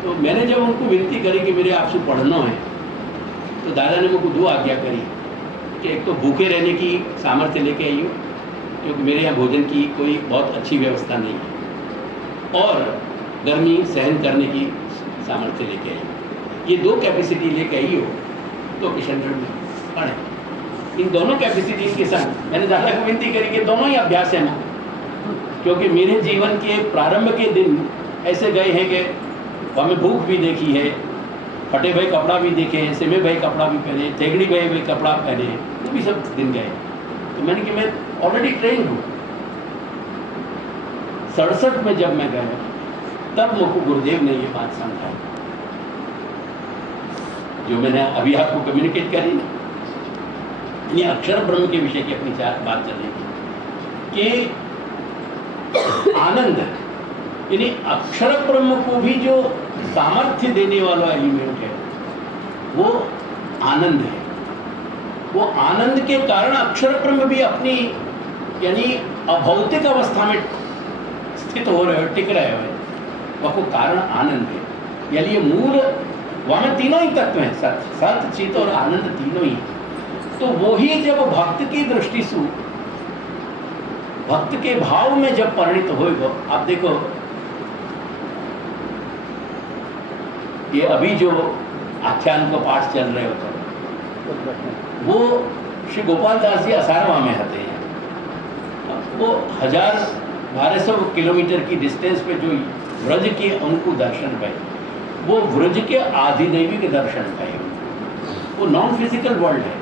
तो मैंने जब उनको विनती करी कि मेरे आपसे पढ़ना है, तो दादा ने मुझको दो आज्ञा करी कि एक तो भूखे रहने की सामर्थ्य लेके आई हो, क्योंकि मेरे यहाँ भोजन की कोई बहुत अच्छी व्यवस्था नहीं है, और गर्मी सहन करने की सामर्थ्य लेके आई हो। ये दो कैपेसिटी लेके आई हो तो किशनगढ़ में पढ़े। इन दोनों कैपेसिटी के संग मैंने दादा को विनती करी कि दोनों ही अभ्यास है ना, क्योंकि मेरे जीवन के प्रारंभ के दिन ऐसे गए हैं कि हमें भूख भी देखी है, फटे भाई कपड़ा भी देखे हैं, सिमे भाई कपड़ा भी पहने, थेगड़ी भाई कपड़ा पहने, वो भी सब दिन गए। तो मैंने कि मैं ऑलरेडी ट्रेन हूँ। 67 में जब मैं गया तब मुझको गुरुदेव ने ये बात समझाई जो मैंने अभी आपको कम्युनिकेट करी ना, यानी अक्षर ब्रह्म के विषय की अपनी बात चल रही थी कि आनंद, यानी अक्षर ब्रह्म को भी जो सामर्थ्य देने वाला एलिमेंट है वो आनंद है। वो आनंद के कारण अक्षर ब्रह्म भी अपनी यानी अभौतिक अवस्था में स्थित हो रहे हो, टिक रहे हो, वह कारण आनंद है। यानी ये मूल वहाँ में तीनों ही तत्व हैं, सत्य, सत्य, चित्त और आनंद तीनों ही। तो वही जब भक्त की दृष्टि से भक्त के भाव में जब परिणित होएगा, आप देखो ये अभी जो आख्यान का पाठ चल रहे होते वो श्री गोपाल दास जी असारवा में आते हैं। वो 1200 किलोमीटर की डिस्टेंस पे जो व्रज के उनको दर्शन पाए, वो व्रज के आधिदैविक दर्शन पाए। वो नॉन फिजिकल वर्ल्ड है,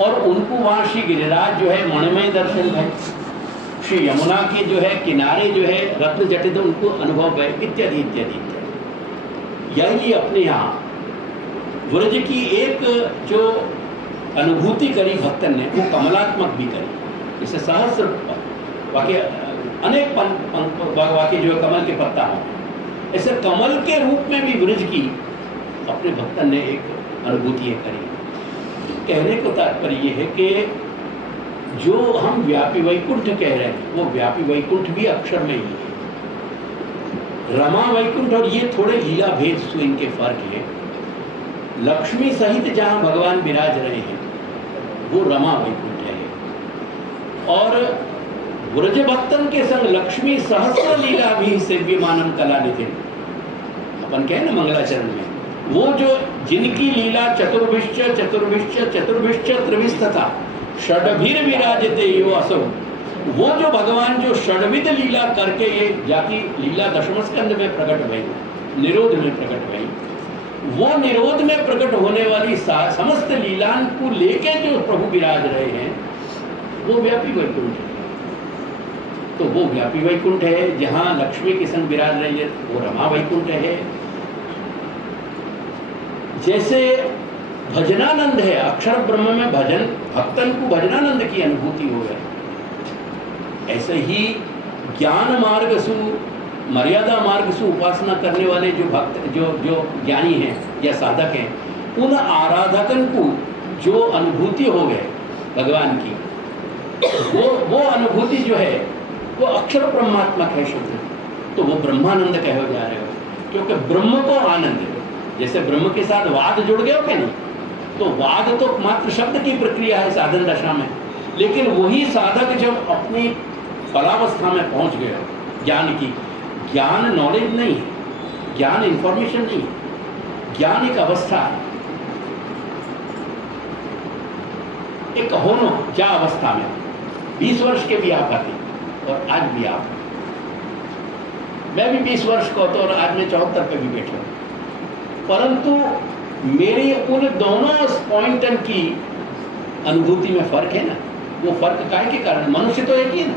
और उनको वहाँ श्री गिरिराज जो है मणिमय दर्शन है, श्री यमुना के जो है किनारे जो है रत्न जटित उनको अनुभव है, इत्यादि इत्यादि इत्यादि। यही अपने यहाँ व्रज की एक जो अनुभूति करी भक्तन ने, वो कमलात्मक भी करी। जैसे सहस्र वाक्य अनेक वाक्य जो है कमल के पत्ता हो, ऐसे कमल के रूप में भी व्रज की अपने भक्तन ने एक अनुभूति करी। कहने को तात्पर्य ये है कि जो हम व्यापी वैकुंठ कह रहे हैं, वो व्यापी वैकुंठ भी अक्षर में ही है। रमा वैकुंठ और ये थोड़े लीला भेद से इनके फर्क है। लक्ष्मी सहित जहाँ भगवान विराज रहे हैं वो रमा वैकुंठ है, और व्रज भक्तन के संग लक्ष्मी सहस्र लीला भी सेव्यमानम कला निधिन, अपन कहे ना मंगलाचरण में वो जो जिनकी लीला चतुर्भिश्च चतुर्भिश्च चतुर्भिश्च त्रिविस्तथा षड्भिर विराजते यो असौ, वो जो भगवान जो षड्विध लीला करके ये जाति लीला दशम स्कंद में प्रकट भई, निरोध में प्रकट भई, वो निरोध में प्रकट होने वाली समस्त लीलान को लेके जो प्रभु विराज रहे हैं वो व्यापी वैकुंठ है। तो वो व्यापी वैकुंठ है, जहाँ लक्ष्मी के संग विराज रही है वो रमा वैकुंठ है। जैसे भजनानंद है, अक्षर ब्रह्म में भजन भक्तन को भजनानंद की अनुभूति हो गई, ऐसे ही ज्ञान मार्ग सु मर्यादा मार्ग से उपासना करने वाले जो भक्त जो ज्ञानी हैं या साधक हैं, उन आराधकन को जो अनुभूति हो गए भगवान की, वो अनुभूति जो है वो अक्षर ब्रह्मात्मक है शुद्ध, तो वो ब्रह्मानंद कहे जा रहे हो, क्योंकि ब्रह्म को आनंद है। जैसे ब्रह्म के साथ वाद जुड़ गए हो क्या नहीं, तो वाद तो मात्र शब्द की प्रक्रिया है साधन दशा में, लेकिन वही साधक जब अपनी फलावस्था में पहुंच गए ज्ञान की, ज्ञान नॉलेज नहीं है, ज्ञान इंफॉर्मेशन नहीं है, ज्ञान एक अवस्था है, एक होनो क्या अवस्था में 20 वर्ष के भी आप आते और आज भी आप, मैं भी 20 वर्ष का होता और आज मैं 74 पे भी बैठा हूँ, परंतु मेरी उन दोनों पॉइंटन की अनुभूति में फर्क है ना। वो फर्क काहे के कारण, मनुष्य तो एक ही है ना,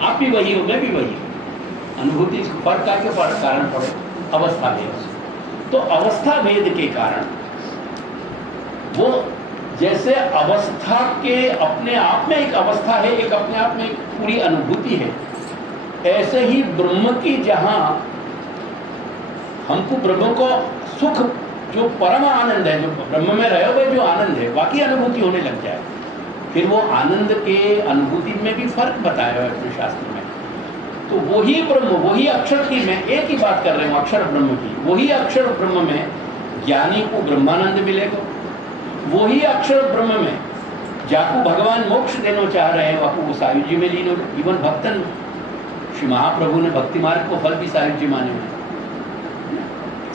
आप भी वही हो मैं भी वही हूँ, अनुभूति फर्क काहे के कारण पड़े, अवस्था भेद। तो अवस्था भेद के कारण वो जैसे अवस्था के अपने आप में एक अवस्था है, एक अपने आप में एक पूरी अनुभूति है, ऐसे ही ब्रह्म की जहाँ हमको ब्रह्म को सुख जो परम आनंद है, जो ब्रह्म में रहे हुए जो आनंद है बाकी अनुभूति होने लग जाए, फिर वो आनंद के अनुभूति में भी फर्क बताया है अपने शास्त्र में। तो वही ब्रह्म, वही अक्षर की, मैं एक ही बात कर रहा हूँ अक्षर ब्रह्म की, वही अक्षर ब्रह्म में ज्ञानी को ब्रह्मानंद मिलेगा, वही अक्षर ब्रह्म में जाको भगवान मोक्ष देना चाह रहे हैं वह सायुज्य में लीन हो। इवन भक्तन श्री महाप्रभु ने भक्ति मार्ग को फल भी सायुज्य माने हुए।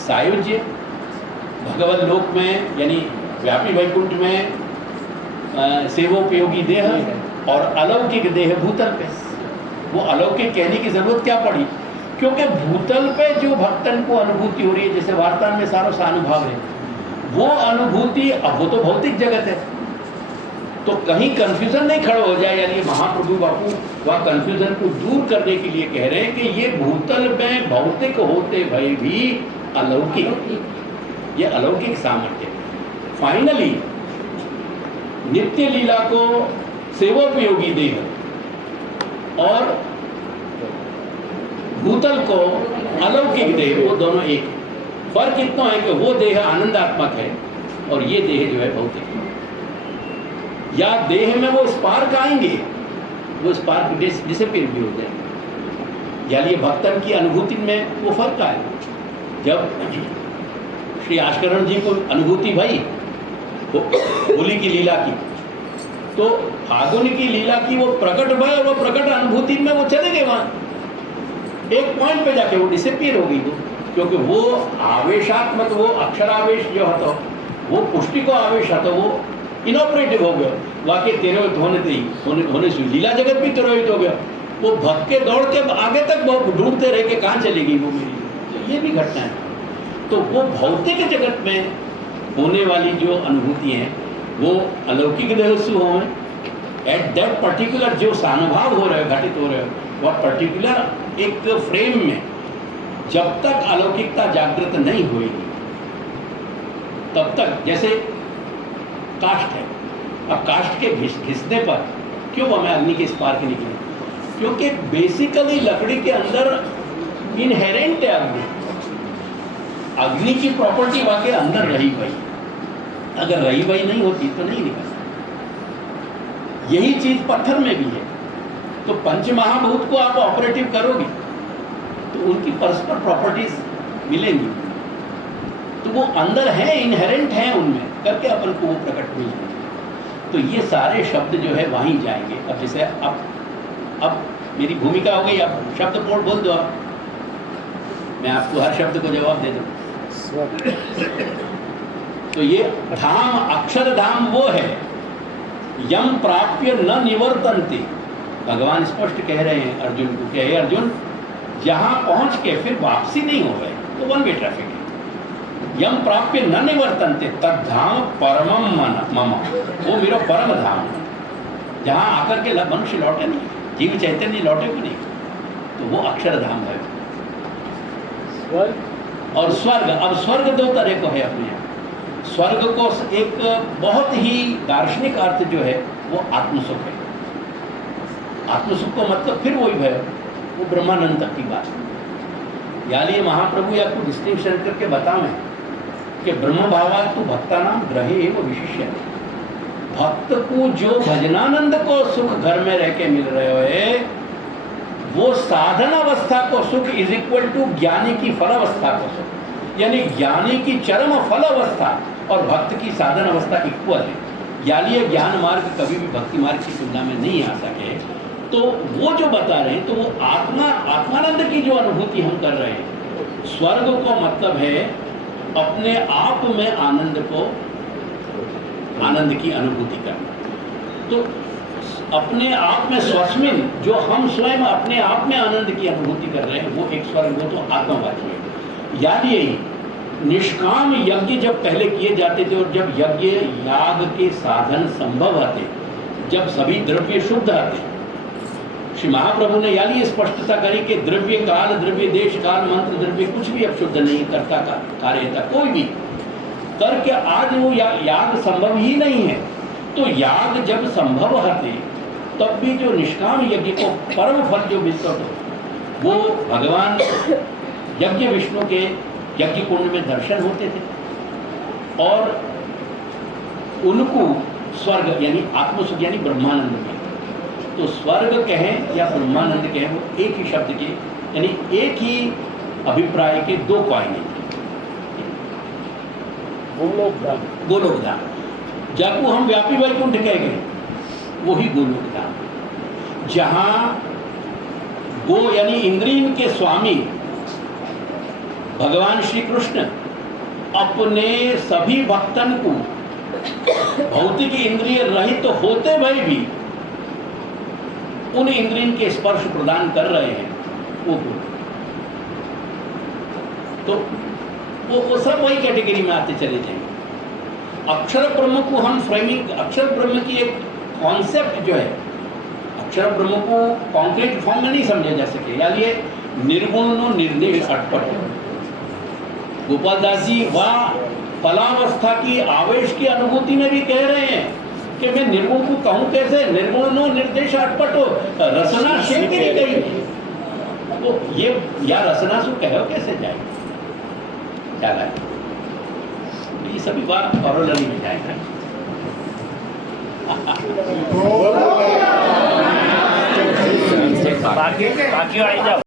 सायुज्य भगवत लोक में यानी व्यापी वैकुंठ में सेवोपयोगी देह और अलौकिक देह भूतल पे। वो अलौकिक कहने की जरूरत क्या पड़ी, क्योंकि भूतल पे जो भक्तन को अनुभूति हो रही है, जैसे वार्ता में सारो सानुभव है, वो अनुभूति, अब वो तो भौतिक जगत है, तो कहीं कंफ्यूजन नहीं खड़ा हो जाए। यानी महाप्रभु बापू वह कंफ्यूजन को दूर करने के लिए कह रहे हैं कि ये भूतल में भौतिक होते भय भी अलौकिक, ये अलौकिक सामर्थ्य। फाइनली नित्य लीला को सेवोपयोगी देह और भूतल को अलौकिक देह, वो दोनों एक है। फर्क इतना है कि वो देह आनंदात्मक है और ये देह जो है भौतिक है। या देह में वो स्पार्क आएंगे, वो स्पार्क डिसअपीयर भी हो जाएंगे। यानी भक्तन की अनुभूति में वो फर्क आएगा। जब श्री आश्करण जी को अनुभूति भई होली की लीला की, तो फागुन की लीला की वो प्रकट भय और वो प्रकट अनुभूति में वो चले गए, वहाँ एक पॉइंट पे जाके वो डिसअपीयर हो गई वो, क्योंकि वो आवेशात्मक, वो अक्षरावेश जो होता वो पुष्टि को आवेश आता, वो इनऑपरेटिव हो गया, वाकई तिरोहित होने से लीला जगत भी तिरोहित हो गया। वो भक्त के दौड़ के आगे तक बहुत ढूंढते रहे कि कहाँ चलेगी वो मेरी, तो ये भी घटना है। तो वो भौतिक जगत में होने वाली जो अनुभूति हैं वो अलौकिक देहस्सु हो, एट दैट पर्टिकुलर जो सानुभाव हो रहे घटित हो रहे वह पर्टिकुलर एक फ्रेम में जब तक अलौकिकता जागृत नहीं होगी तब तक, जैसे काष्ठ है, अब काष्ठ के घिसने पर क्यों हमें अग्नि के स्पार्क निकले, क्योंकि बेसिकली लकड़ी के अंदर इनहेरेंट है अग्नि, अग्नि की प्रॉपर्टी वाकई अंदर रही भाई, अगर रही भाई नहीं होती तो नहीं निकल सकती। यही चीज पत्थर में भी है। तो पंचमहाभूत को आप ऑपरेटिव करोगे तो उनकी परस्पर प्रॉपर्टीज मिलेंगी, तो वो अंदर है, इनहेरेंट है उनमें, करके अपन को वो प्रकट हुई। तो ये सारे शब्द जो है वहीं जाएंगे। अब जैसे अब मेरी भूमिका हो गई, अब शब्द बोल दो आप, मैं आपको हर शब्द को जवाब दे दूँ। स्वर्ग तो ये धाम, अक्षर धाम वो है, यम प्राप्य न निवर्तन्ते। भगवान स्पष्ट कह रहे हैं अर्जुन को कि हे अर्जुन, जहां पहुंच के फिर वापसी नहीं हो गए तो वन वे ट्रैफिक है। यम प्राप्य न निवर्तन्ते तद्धाम परमम मम, वो मेरा परम धाम है, जहां आकर के मनुष्य लौटे नहीं, जीव चैतन्य लौटे भी नहीं, तो वो अक्षरधाम है। स्वर्ग और स्वर्ग, अब स्वर्ग दो तरह को है अपने यहाँ। स्वर्ग को एक बहुत ही दार्शनिक अर्थ जो है वो आत्मसुख है। आत्मसुख को मतलब फिर वही है, वो ब्रह्मानंद तक की बात है। यानी महाप्रभु या को डिस्टिंक्शन करके बतावें कि ब्रह्म भावा तो भक्ता नाम ग्रहे एवं विशिष्य है। भक्त को जो भजनानंद को सुख घर में रह के मिल रहे है, वो साधन अवस्था को सुख इज इक्वल टू ज्ञानी की फल अवस्था को सुख, यानी ज्ञानी की चरम फल अवस्था और भक्त की साधन अवस्था इक्वल है। यानी ये ज्ञान मार्ग कभी भी भक्ति मार्ग की तुलना में नहीं आ सके। तो वो जो बता रहे हैं, तो वो आत्मानंद की जो अनुभूति हम कर रहे हैं। स्वर्ग को मतलब है अपने आप में आनंद को, आनंद की अनुभूति करना। तो अपने आप में स्वस्मिन, जो हम स्वयं अपने आप में आनंद की अनुभूति कर रहे हैं, वो एक स्वर्ग, वो तो आत्मवाची है। यानी यही निष्काम यज्ञ जब पहले किए जाते थे और जब यज्ञ याग के साधन संभव आते, जब सभी द्रव्य शुद्ध आते, श्री महाप्रभु ने यानी ये स्पष्टता करी कि द्रव्य काल, द्रव्य देश काल, मंत्र द्रव्य कुछ भी अब शुद्ध नहीं करता का कार्य था कोई भी करके आज वो याग संभव ही नहीं है। तो याग जब संभव होते तब भी जो निष्काम यज्ञ को परम फल जो मिलता था, वो भगवान यज्ञ विष्णु के यज्ञ कुंड में दर्शन होते थे और उनको स्वर्ग यानी आत्मसुख यानी ब्रह्मानंद में। तो स्वर्ग कहें या ब्रह्मानंद कहें, वो एक ही शब्द के यानी एक ही अभिप्राय के दो कॉइन हैं। गोलोकधाम, गोलोकधाम, जाकू हम व्यापी वैकुंठ कह गए, वही गोलोकधाम, जहाँ गो यानी इंद्रियन के स्वामी भगवान श्री कृष्ण अपने सभी भक्तन को भौतिक इंद्रिय रहित तो होते भय भी उन इंद्रियन के स्पर्श प्रदान कर रहे हैं, वो तो वो सब वही कैटेगरी में आते चले जाएंगे। अक्षर ब्रह्म को हम फ्रेमिंग, अक्षर ब्रह्म की एक कॉन्सेप्ट जो है, अक्षर ब्रह्म को कॉन्क्रीट फॉर्म में नहीं समझा जा सके। यानी ये निर्गुण निर्देश अटपट। गोपाल दास जी वह फलावस्था की आवेश की अनुभूति में भी कह रहे हैं कि मैं निर्गुण को कहूँ कैसे, निर्गुणो निर्देश अटपटो रसना शेख नहीं कही, तो ये या रसना सु कहो कैसे जाए, क्या है ये सभी बात कॉरोलरी में जाएगा। बाकी आई जाओ।